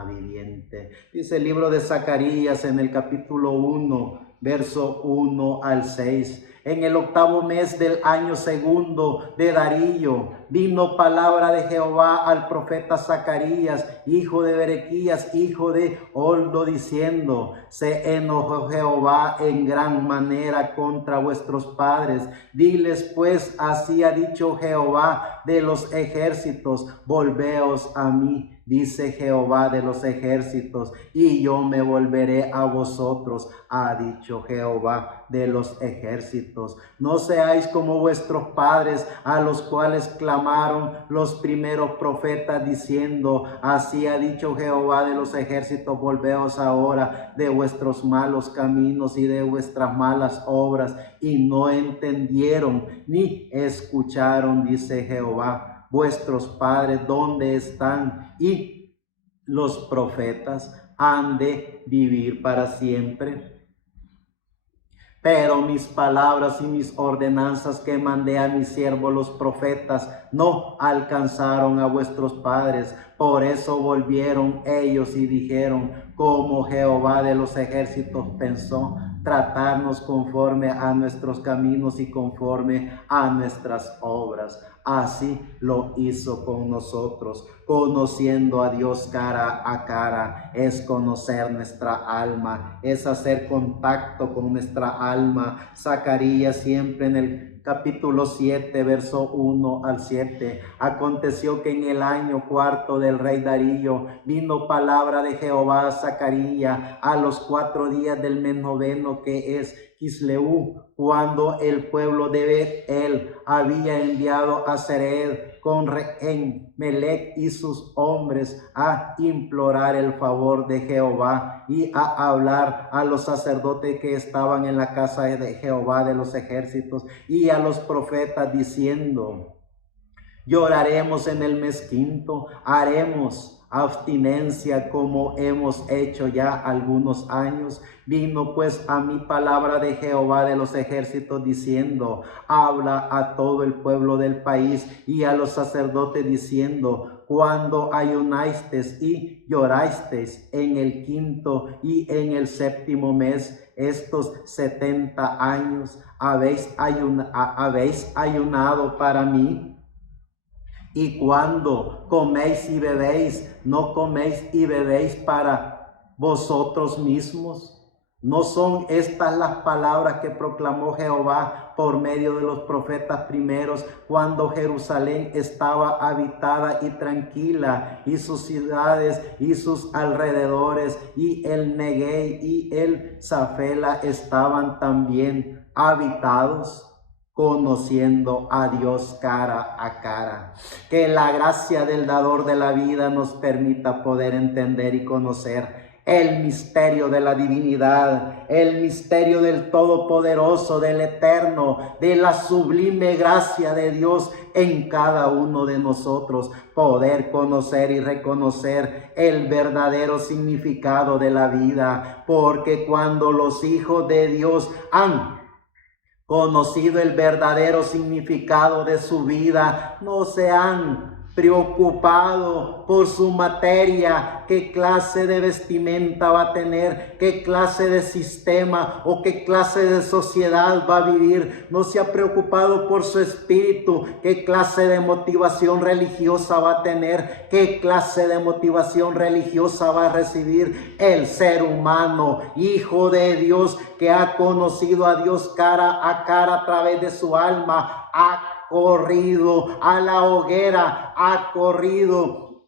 viviente. Dice el libro de Zacarías en el capítulo 1, verso 1 al 6. En el 8º mes del año segundo de Darío, vino palabra de Jehová al profeta Zacarías, hijo de Berequías, hijo de Oldo, diciendo: se enojó Jehová en gran manera contra vuestros padres. Diles pues, así ha dicho Jehová de los ejércitos: volveos a mí, dice Jehová de los ejércitos, y yo me volveré a vosotros, ha dicho Jehová de los ejércitos. No seáis como vuestros padres, a los cuales clamaron los primeros profetas, diciendo, así ha dicho Jehová de los ejércitos, volveos ahora de vuestros malos caminos y de vuestras malas obras, y no entendieron ni escucharon, dice Jehová. Vuestros padres, ¿dónde están? Y los profetas han de vivir para siempre. Pero mis palabras y mis ordenanzas que mandé a mis siervos los profetas no alcanzaron a vuestros padres. Por eso volvieron ellos y dijeron, como Jehová de los ejércitos pensó, tratarnos conforme a nuestros caminos y conforme a nuestras obras. Así lo hizo con nosotros. Conociendo a Dios cara a cara es conocer nuestra alma, es hacer contacto con nuestra alma. Zacarías siempre en el capítulo 7, verso 1 al 7. Aconteció que en el año cuarto del rey Darío vino palabra de Jehová a Zacarías a los 4 días del mes noveno, que es Quisleu, cuando el pueblo de Bet-el había enviado a Sered con Melech y sus hombres a implorar el favor de Jehová y a hablar a los sacerdotes que estaban en la casa de Jehová de los ejércitos y a los profetas, diciendo, lloraremos en el mes quinto, haremos abstinencia como hemos hecho ya algunos años. Vino pues a mí palabra de Jehová de los ejércitos diciendo, habla a todo el pueblo del país y a los sacerdotes diciendo, cuando ayunasteis y llorasteis en el quinto y en el séptimo mes, estos 70 años, habéis ayunado para mí. Y cuando coméis y bebéis, no coméis y bebéis para vosotros mismos. ¿No son estas las palabras que proclamó Jehová por medio de los profetas primeros, cuando Jerusalén estaba habitada y tranquila, y sus ciudades y sus alrededores, y el Neguey y el Zafela estaban también habitados? Conociendo a Dios cara a cara. Que la gracia del dador de la vida nos permita poder entender y conocer el misterio de la divinidad, el misterio del Todopoderoso, del Eterno, de la sublime gracia de Dios en cada uno de nosotros. Poder conocer y reconocer el verdadero significado de la vida, porque cuando los hijos de Dios han conocido el verdadero significado de su vida, no se han preocupado por su materia, qué clase de vestimenta va a tener, qué clase de sistema o qué clase de sociedad va a vivir. No se ha preocupado por su espíritu, qué clase de motivación religiosa va a tener, qué clase de motivación religiosa va a recibir el ser humano, hijo de Dios, que ha conocido a Dios cara a cara a través de su alma, ha corrido a la hoguera, ha corrido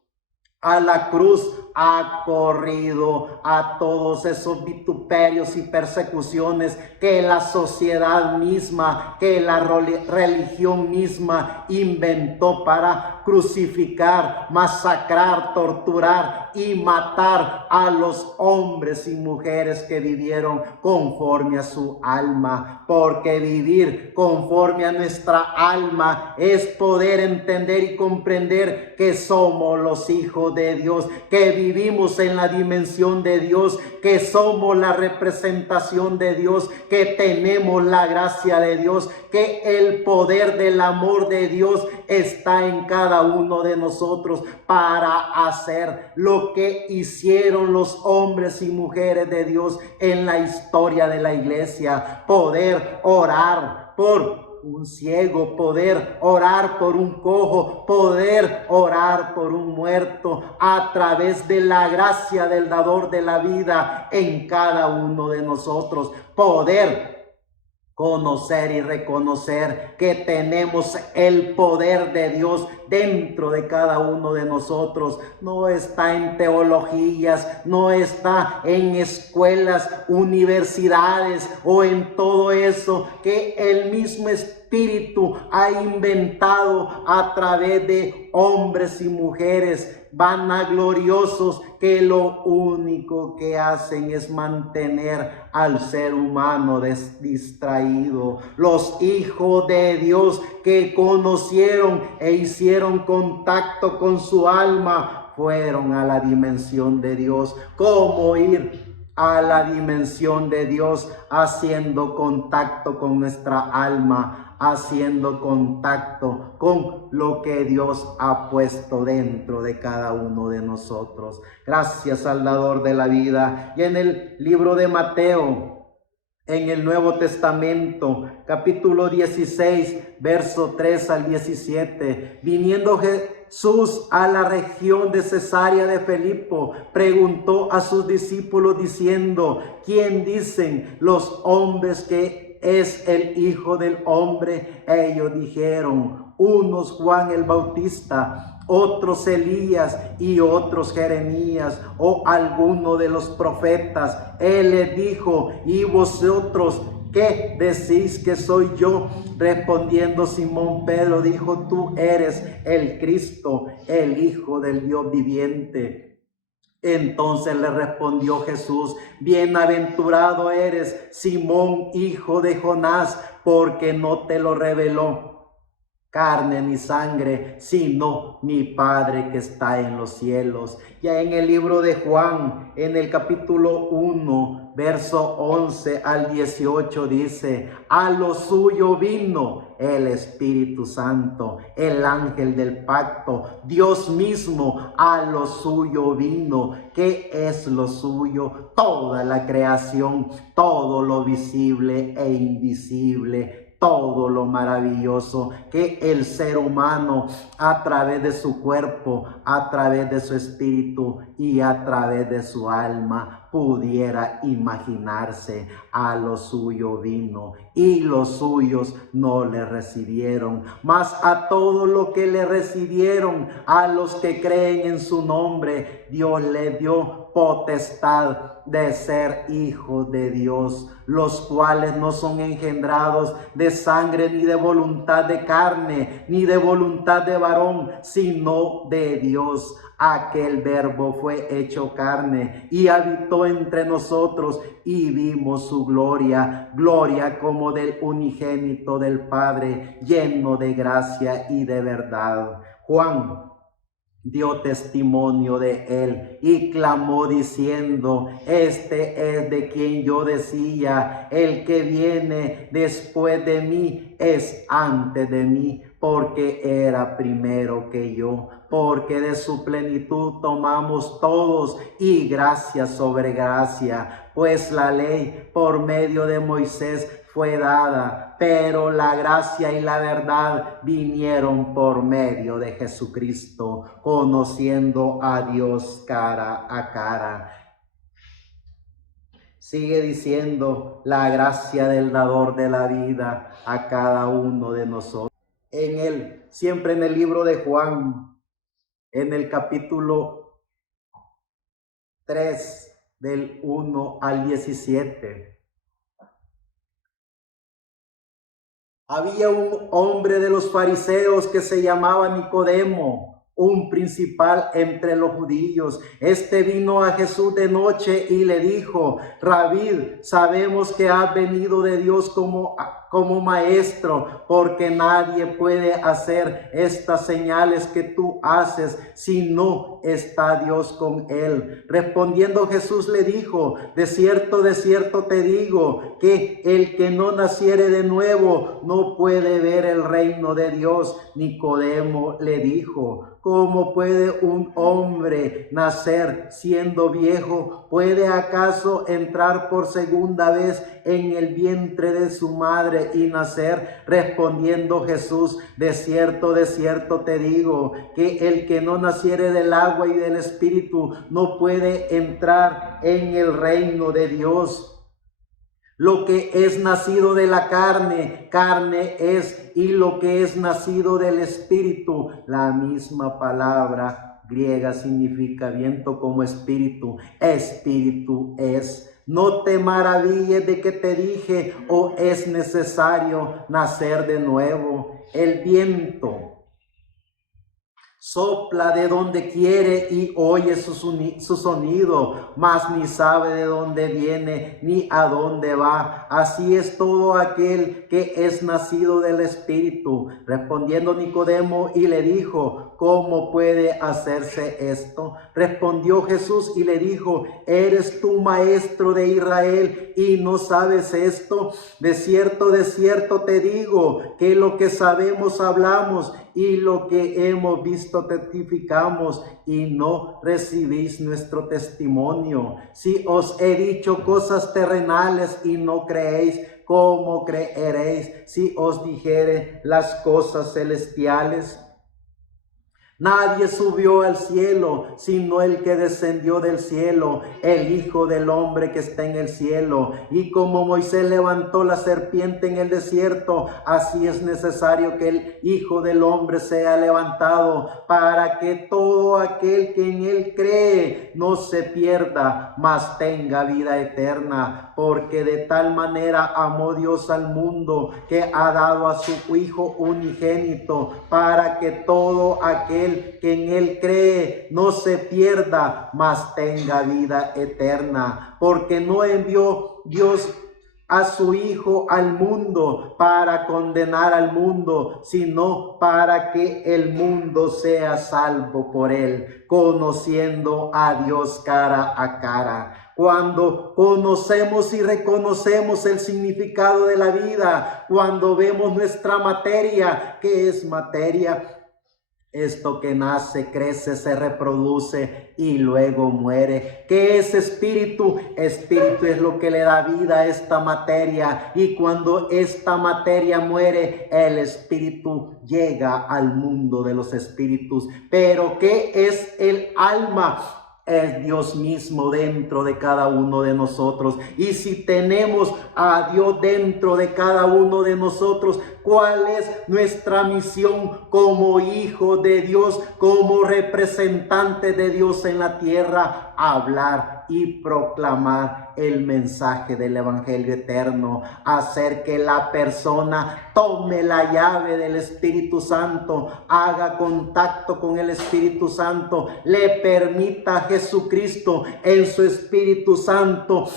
a la cruz, ha corrido a todos esos vituperios y persecuciones que la sociedad misma, que la religión misma inventó para crucificar, masacrar, torturar y matar a los hombres y mujeres que vivieron conforme a su alma. Porque vivir conforme a nuestra alma es poder entender y comprender que somos los hijos de Dios, que vivimos en la dimensión de Dios, que somos la representación de Dios, que tenemos la gracia de Dios, que el poder del amor de Dios está en cada uno de nosotros para hacer lo que hicieron los hombres y mujeres de Dios en la historia de la iglesia. Poder orar por un ciego, poder orar por un cojo, poder orar por un muerto a través de la gracia del dador de la vida en cada uno de nosotros. Poder conocer y reconocer que tenemos el poder de Dios dentro de cada uno de nosotros. No está en teologías, no está en escuelas, universidades o en todo eso que el mismo Espíritu ha inventado a través de hombres y mujeres vanagloriosos que lo único que hacen es mantener al ser humano distraído. Los hijos de Dios que conocieron e hicieron contacto con su alma fueron a la dimensión de Dios. ¿Cómo ir a la dimensión de Dios? Haciendo contacto con nuestra alma, haciendo contacto con lo que Dios ha puesto dentro de cada uno de nosotros. Gracias al dador de la vida. Y en el libro de Mateo, en el Nuevo Testamento, capítulo 16, verso 3 al 17, viniendo Jesús a la región de Cesarea de Filipo, preguntó a sus discípulos diciendo: ¿quién dicen los hombres que es el Hijo del Hombre? Ellos dijeron: unos Juan el Bautista, otros Elías y otros Jeremías o alguno de los profetas. Él les dijo: ¿y vosotros qué decís que soy yo? Respondiendo Simón Pedro dijo: tú eres el Cristo, el Hijo del Dios viviente. Entonces le respondió Jesús: bienaventurado eres, Simón, hijo de Jonás, porque no te lo reveló carne ni sangre, sino mi Padre que está en los cielos. Ya en el libro de Juan, en el capítulo 1, verso 11 al 18 dice: a lo suyo vino el Espíritu Santo, el ángel del pacto, Dios mismo a lo suyo vino. ¿Qué es lo suyo? Toda la creación, todo lo visible e invisible, todo lo maravilloso que el ser humano a través de su cuerpo, a través de su espíritu y a través de su alma pudiera imaginarse. A lo suyo vino y los suyos no le recibieron, mas a todo lo que le recibieron, a los que creen en su nombre, Dios le dio potestad de ser hijos de Dios, los cuales no son engendrados de sangre, ni de voluntad de carne, ni de voluntad de varón, sino de Dios. Aquel Verbo fue hecho carne y habitó entre nosotros, y vimos su gloria, gloria como del unigénito del Padre, lleno de gracia y de verdad. Juan dio testimonio de él y clamó diciendo: este es de quien yo decía, el que viene después de mí es antes de mí, porque era primero que yo, porque de su plenitud tomamos todos, y gracia sobre gracia, pues la ley por medio de Moisés fue dada, pero la gracia y la verdad vinieron por medio de Jesucristo, conociendo a Dios cara a cara. Sigue diciendo la gracia del dador de la vida a cada uno de nosotros. En él, siempre en el libro de Juan, en el capítulo 3, del 1 al 17. Había un hombre de los fariseos que se llamaba Nicodemo, un principal entre los judíos. Este vino a Jesús de noche y le dijo: Rabí, sabemos que has venido de Dios como maestro, porque nadie puede hacer estas señales que tú haces si no está Dios con él. Respondiendo Jesús le dijo: de cierto te digo, que el que no naciere de nuevo no puede ver el reino de Dios. Nicodemo le dijo: ¿cómo puede un hombre nacer siendo viejo? ¿Puede acaso entrar por segunda vez en el vientre de su madre y nacer? Respondiendo Jesús: de cierto te digo, que el que no naciere del agua y del Espíritu no puede entrar en el reino de Dios. Lo que es nacido de la carne, carne es, y lo que es nacido del espíritu, la misma palabra griega significa viento como espíritu, espíritu es. No te maravilles de que te dije, o es necesario nacer de nuevo. El viento sopla de donde quiere y oye su sonido, mas ni sabe de dónde viene ni a dónde va. Así es todo aquel que es nacido del Espíritu. Respondiendo Nicodemo y le dijo, ¿cómo puede hacerse esto? Respondió Jesús y le dijo, ¿eres tú maestro de Israel y no sabes esto? De cierto te digo que lo que sabemos hablamos y lo que hemos visto testificamos y no recibís nuestro testimonio. Si os he dicho cosas terrenales y no creéis, ¿cómo creeréis si os dijere las cosas celestiales? Nadie subió al cielo, sino el que descendió del cielo, el Hijo del Hombre que está en el cielo. Y como Moisés levantó la serpiente en el desierto, así es necesario que el Hijo del Hombre sea levantado, para que todo aquel que en él cree no se pierda, mas tenga vida eterna. Porque de tal manera amó Dios al mundo, que ha dado a su Hijo unigénito, para que todo aquel que en él cree no se pierda, mas tenga vida eterna. Porque no envió Dios a su Hijo al mundo para condenar al mundo, sino para que el mundo sea salvo por él, conociendo a Dios cara a cara. Cuando conocemos y reconocemos el significado de la vida, cuando vemos nuestra materia, ¿qué es materia? Esto que nace, crece, se reproduce y luego muere. ¿Qué es espíritu? Espíritu es lo que le da vida a esta materia. Y cuando esta materia muere, el espíritu llega al mundo de los espíritus. Pero ¿qué es el alma? Es Dios mismo dentro de cada uno de nosotros. Y si tenemos a Dios dentro de cada uno de nosotros, ¿cuál es nuestra misión como hijos de Dios, como representantes de Dios en la tierra? Hablar y proclamar el mensaje del Evangelio eterno, hacer que la persona tome la llave del Espíritu Santo, haga contacto con el Espíritu Santo, le permita a Jesucristo en su Espíritu Santo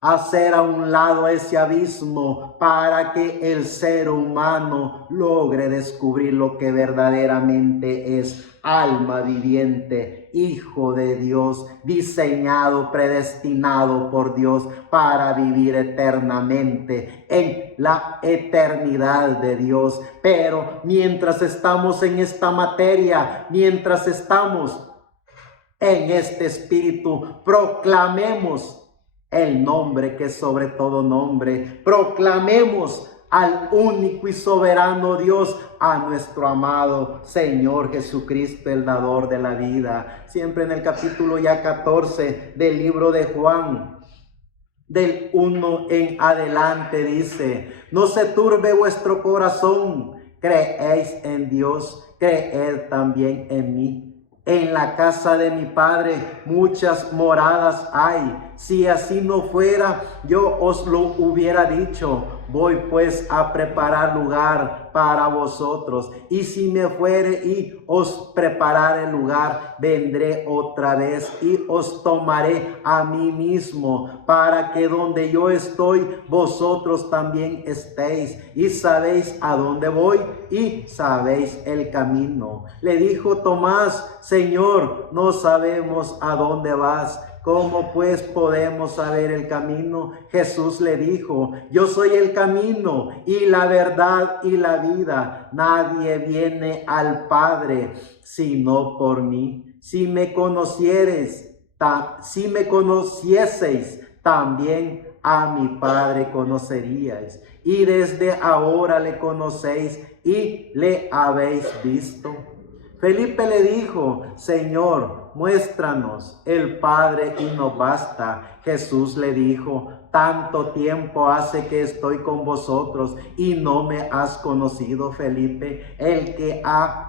hacer a un lado ese abismo para que el ser humano logre descubrir lo que verdaderamente es alma viviente, hijo de Dios, diseñado, predestinado por Dios para vivir eternamente en la eternidad de Dios. Pero mientras estamos en esta materia, mientras estamos en este espíritu, proclamemos el nombre que es sobre todo nombre. Proclamemos al único y soberano Dios, a nuestro amado Señor Jesucristo, el dador de la vida. Siempre en el capítulo ya 14 del libro de Juan, del 1 en adelante, dice: no se turbe vuestro corazón, creéis en Dios, creed también en mí. En la casa de mi Padre muchas moradas hay. Si así no fuera, yo os lo hubiera dicho. Voy pues a preparar lugar para vosotros. Y si me fuere y os preparare el lugar, vendré otra vez y os tomaré a mí mismo, para que donde yo estoy, vosotros también estéis. Y sabéis a dónde voy y sabéis el camino. Le dijo Tomás: Señor, no sabemos a dónde vas. ¿Cómo pues podemos saber el camino? Jesús le dijo: yo soy el camino y la verdad y la vida. Nadie viene al Padre sino por mí. Si me conocieseis, también a mi Padre conoceríais. Y desde ahora le conocéis y le habéis visto. Felipe le dijo: Señor, muéstranos el Padre y nos basta. Jesús le dijo: tanto tiempo hace que estoy con vosotros y no me has conocido, Felipe. El que ha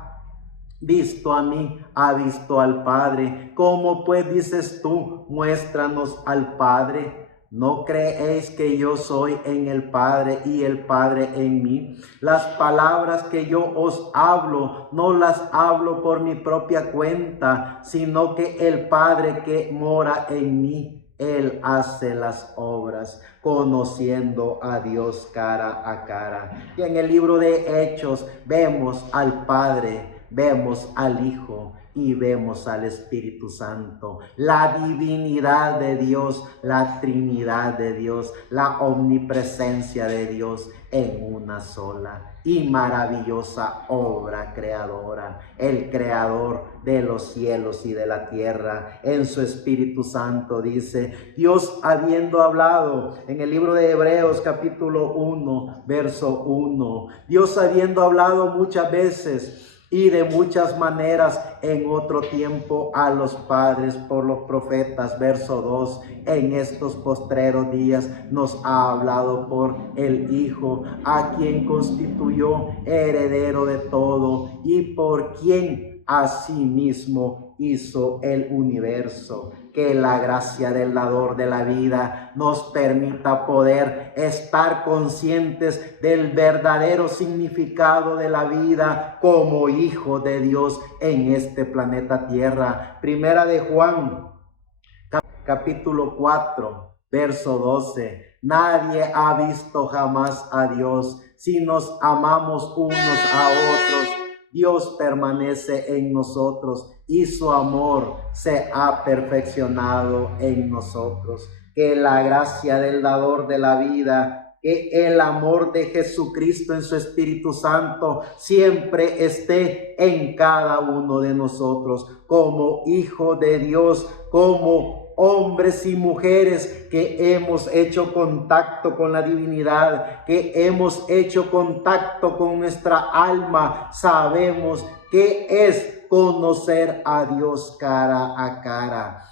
visto a mí, ha visto al Padre. ¿Cómo pues dices tú, muéstranos al Padre? ¿No creéis que yo soy en el Padre y el Padre en mí? Las palabras que yo os hablo, no las hablo por mi propia cuenta, sino que el Padre que mora en mí, Él hace las obras, conociendo a Dios cara a cara. Y en el libro de Hechos vemos al Padre, vemos al Hijo y vemos al Espíritu Santo, la divinidad de Dios, la Trinidad de Dios, la omnipresencia de Dios en una sola y maravillosa obra creadora. El creador de los cielos y de la tierra en su Espíritu Santo, dice Dios, habiendo hablado en el libro de Hebreos capítulo 1 verso 1, Dios habiendo hablado muchas veces y de muchas maneras en otro tiempo a los padres por los profetas, verso 2, en estos postreros días nos ha hablado por el Hijo, a quien constituyó heredero de todo y por quien asimismo hizo el universo. Que la gracia del dador de la vida nos permita poder estar conscientes del verdadero significado de la vida como hijo de Dios en este planeta Tierra. Primera de Juan, capítulo 4, verso 12. Nadie ha visto jamás a Dios. Si nos amamos unos a otros, Dios permanece en nosotros y su amor se ha perfeccionado en nosotros. Que la gracia del dador de la vida, que el amor de Jesucristo en su Espíritu Santo siempre esté en cada uno de nosotros como hijo de Dios, como hombres y mujeres que hemos hecho contacto con la divinidad, que hemos hecho contacto con nuestra alma. Sabemos qué es conocer a Dios cara a cara.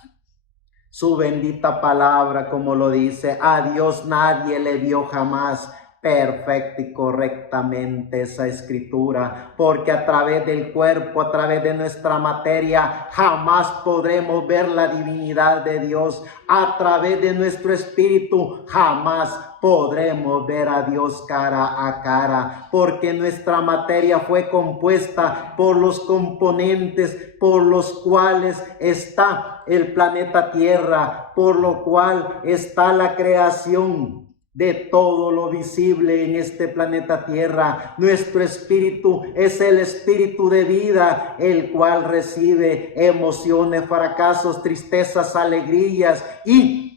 Su bendita palabra, como lo dice, a Dios nadie le vio jamás. Perfecta y correctamente esa escritura, porque a través del cuerpo, a través de nuestra materia, jamás podremos ver la divinidad de Dios. A través de nuestro espíritu, jamás podremos ver a Dios cara a cara, porque nuestra materia fue compuesta por los componentes por los cuales está el planeta Tierra, por lo cual está la creación de todo lo visible en este planeta Tierra. Nuestro espíritu es el espíritu de vida, el cual recibe emociones, fracasos, tristezas, alegrías, y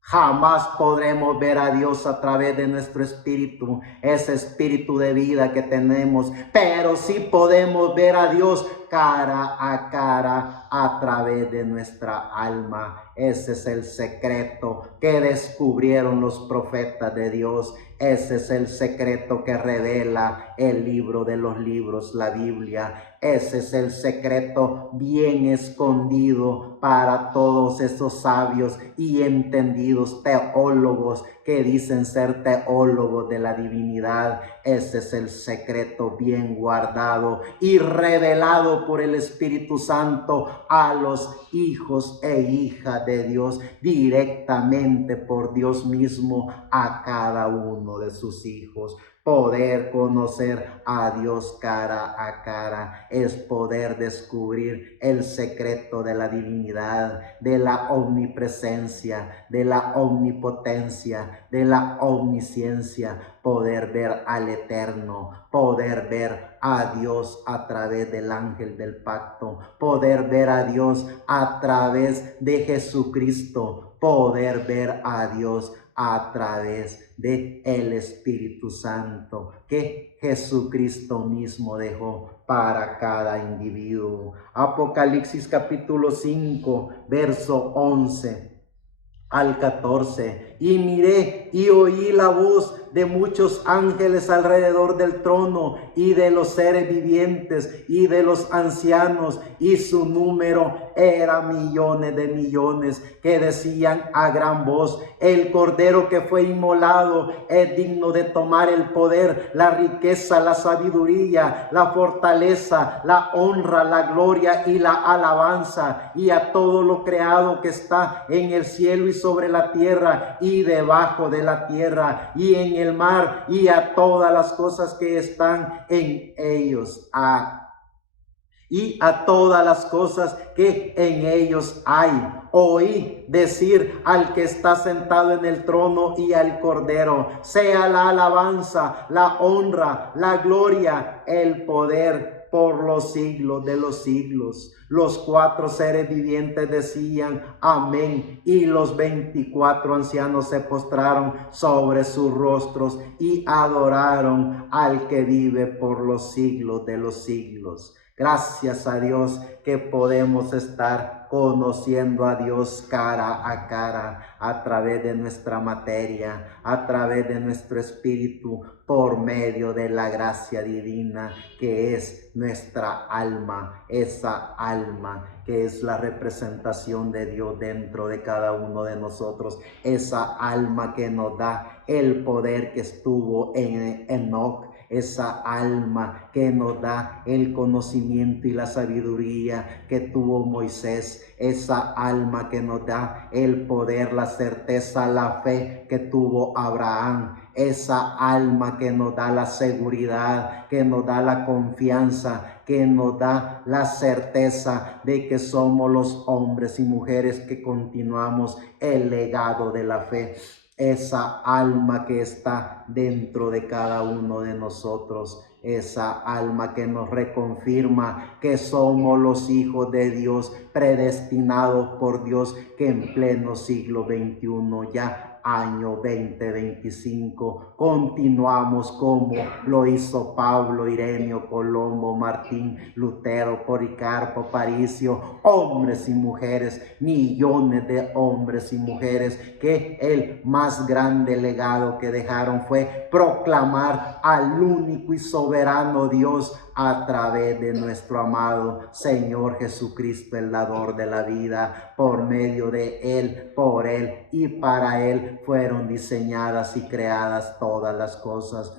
jamás podremos ver a Dios a través de nuestro espíritu, ese espíritu de vida que tenemos, pero sí podemos ver a Dios cara a cara a través de nuestra alma. Ese es el secreto que descubrieron los profetas de Dios. Ese es el secreto que revela el libro de los libros, la Biblia. Ese es el secreto bien escondido para todos esos sabios y entendidos teólogos que dicen ser teólogos de la divinidad. Ese es el secreto bien guardado y revelado por el Espíritu Santo a los hijos e hijas de Dios, directamente por Dios mismo a cada uno de sus hijos. Poder conocer a Dios cara a cara es poder descubrir el secreto de la divinidad, de la omnipresencia, de la omnipotencia, de la omnisciencia. Poder ver al Eterno, poder ver a Dios a través del ángel del pacto, poder ver a Dios a través de Jesucristo, poder ver a Dios a través de el Espíritu Santo que Jesucristo mismo dejó para cada individuo. Apocalipsis capítulo 5, verso 11 al 14. y miré y oí la voz de muchos ángeles alrededor del trono y de los seres vivientes y de los ancianos, y su número era millones de millones, que decían a gran voz: el cordero que fue inmolado es digno de tomar el poder, la riqueza, la sabiduría, la fortaleza, la honra, la gloria y la alabanza. Y a todo lo creado que está en el cielo y sobre la tierra y debajo de la tierra y en el mar, y a todas las cosas que están en ellos, y a todas las cosas que en ellos hay. Oí decir al que está sentado en el trono y al Cordero: sea la alabanza, la honra, la gloria, el poder por los siglos de los siglos. Los 4 seres vivientes decían: amén. Y los 24 ancianos se postraron sobre sus rostros y adoraron al que vive por los siglos de los siglos. Gracias a Dios que podemos estar conociendo a Dios cara a cara, a través de nuestra materia, a través de nuestro espíritu, por medio de la gracia divina que es nuestra alma, esa alma que es la representación de Dios dentro de cada uno de nosotros, esa alma que nos da el poder que estuvo en Enoc, esa alma que nos da el conocimiento y la sabiduría que tuvo Moisés, esa alma que nos da el poder, la certeza, la fe que tuvo Abraham, esa alma que nos da la seguridad, que nos da la confianza, que nos da la certeza de que somos los hombres y mujeres que continuamos el legado de la fe. Esa alma que está dentro de cada uno de nosotros, esa alma que nos reconfirma que somos los hijos de Dios, predestinados por Dios, que en pleno siglo XXI, ya año 2025, continuamos como lo hizo Pablo, Ireneo, Colombo, Martín, Lutero, Policarpo, Aparicio, hombres y mujeres, millones de hombres y mujeres, que el más grande legado que dejaron fue proclamar al único y soberano Dios a través de nuestro amado Señor Jesucristo, el dador de la vida. Por medio de Él, por Él y para Él fueron diseñadas y creadas todas las cosas.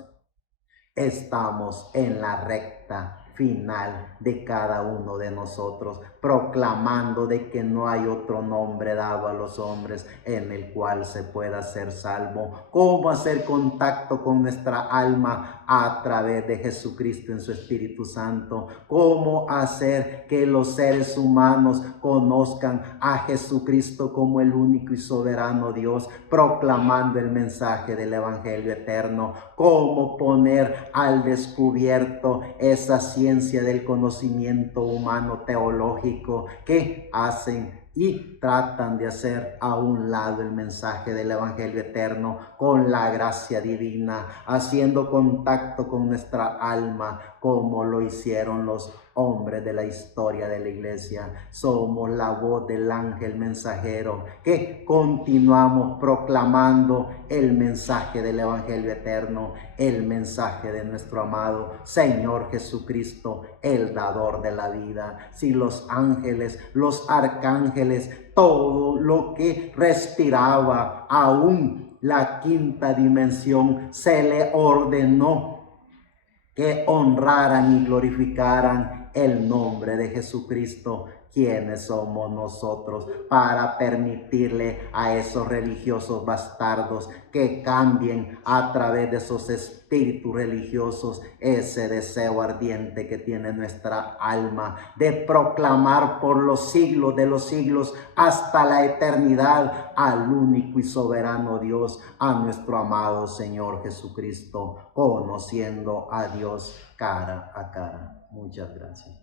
Estamos en la recta final de cada uno de nosotros, proclamando de que no hay otro nombre dado a los hombres en el cual se pueda ser salvo. ¿Cómo hacer contacto con nuestra alma? A través de Jesucristo en su Espíritu Santo. ¿Cómo hacer que los seres humanos conozcan a Jesucristo como el único y soberano Dios? Proclamando el mensaje del Evangelio eterno. ¿Cómo poner al descubierto esa ciencia del conocimiento humano teológico que hacen y tratan de hacer a un lado el mensaje del Evangelio eterno con la gracia divina, haciendo contacto con nuestra alma como lo hicieron los hombres de la historia de la iglesia? Somos la voz del ángel mensajero que continuamos proclamando el mensaje del Evangelio eterno, el mensaje de nuestro amado Señor Jesucristo, el dador de la vida. Si los ángeles, los arcángeles, todo lo que respiraba, aún la quinta dimensión, se le ordenó que honraran y glorificaran el nombre de Jesucristo. ¿Quiénes somos nosotros para permitirle a esos religiosos bastardos que cambien a través de esos espíritus religiosos ese deseo ardiente que tiene nuestra alma de proclamar por los siglos de los siglos hasta la eternidad al único y soberano Dios, a nuestro amado Señor Jesucristo, conociendo a Dios cara a cara? Muchas gracias.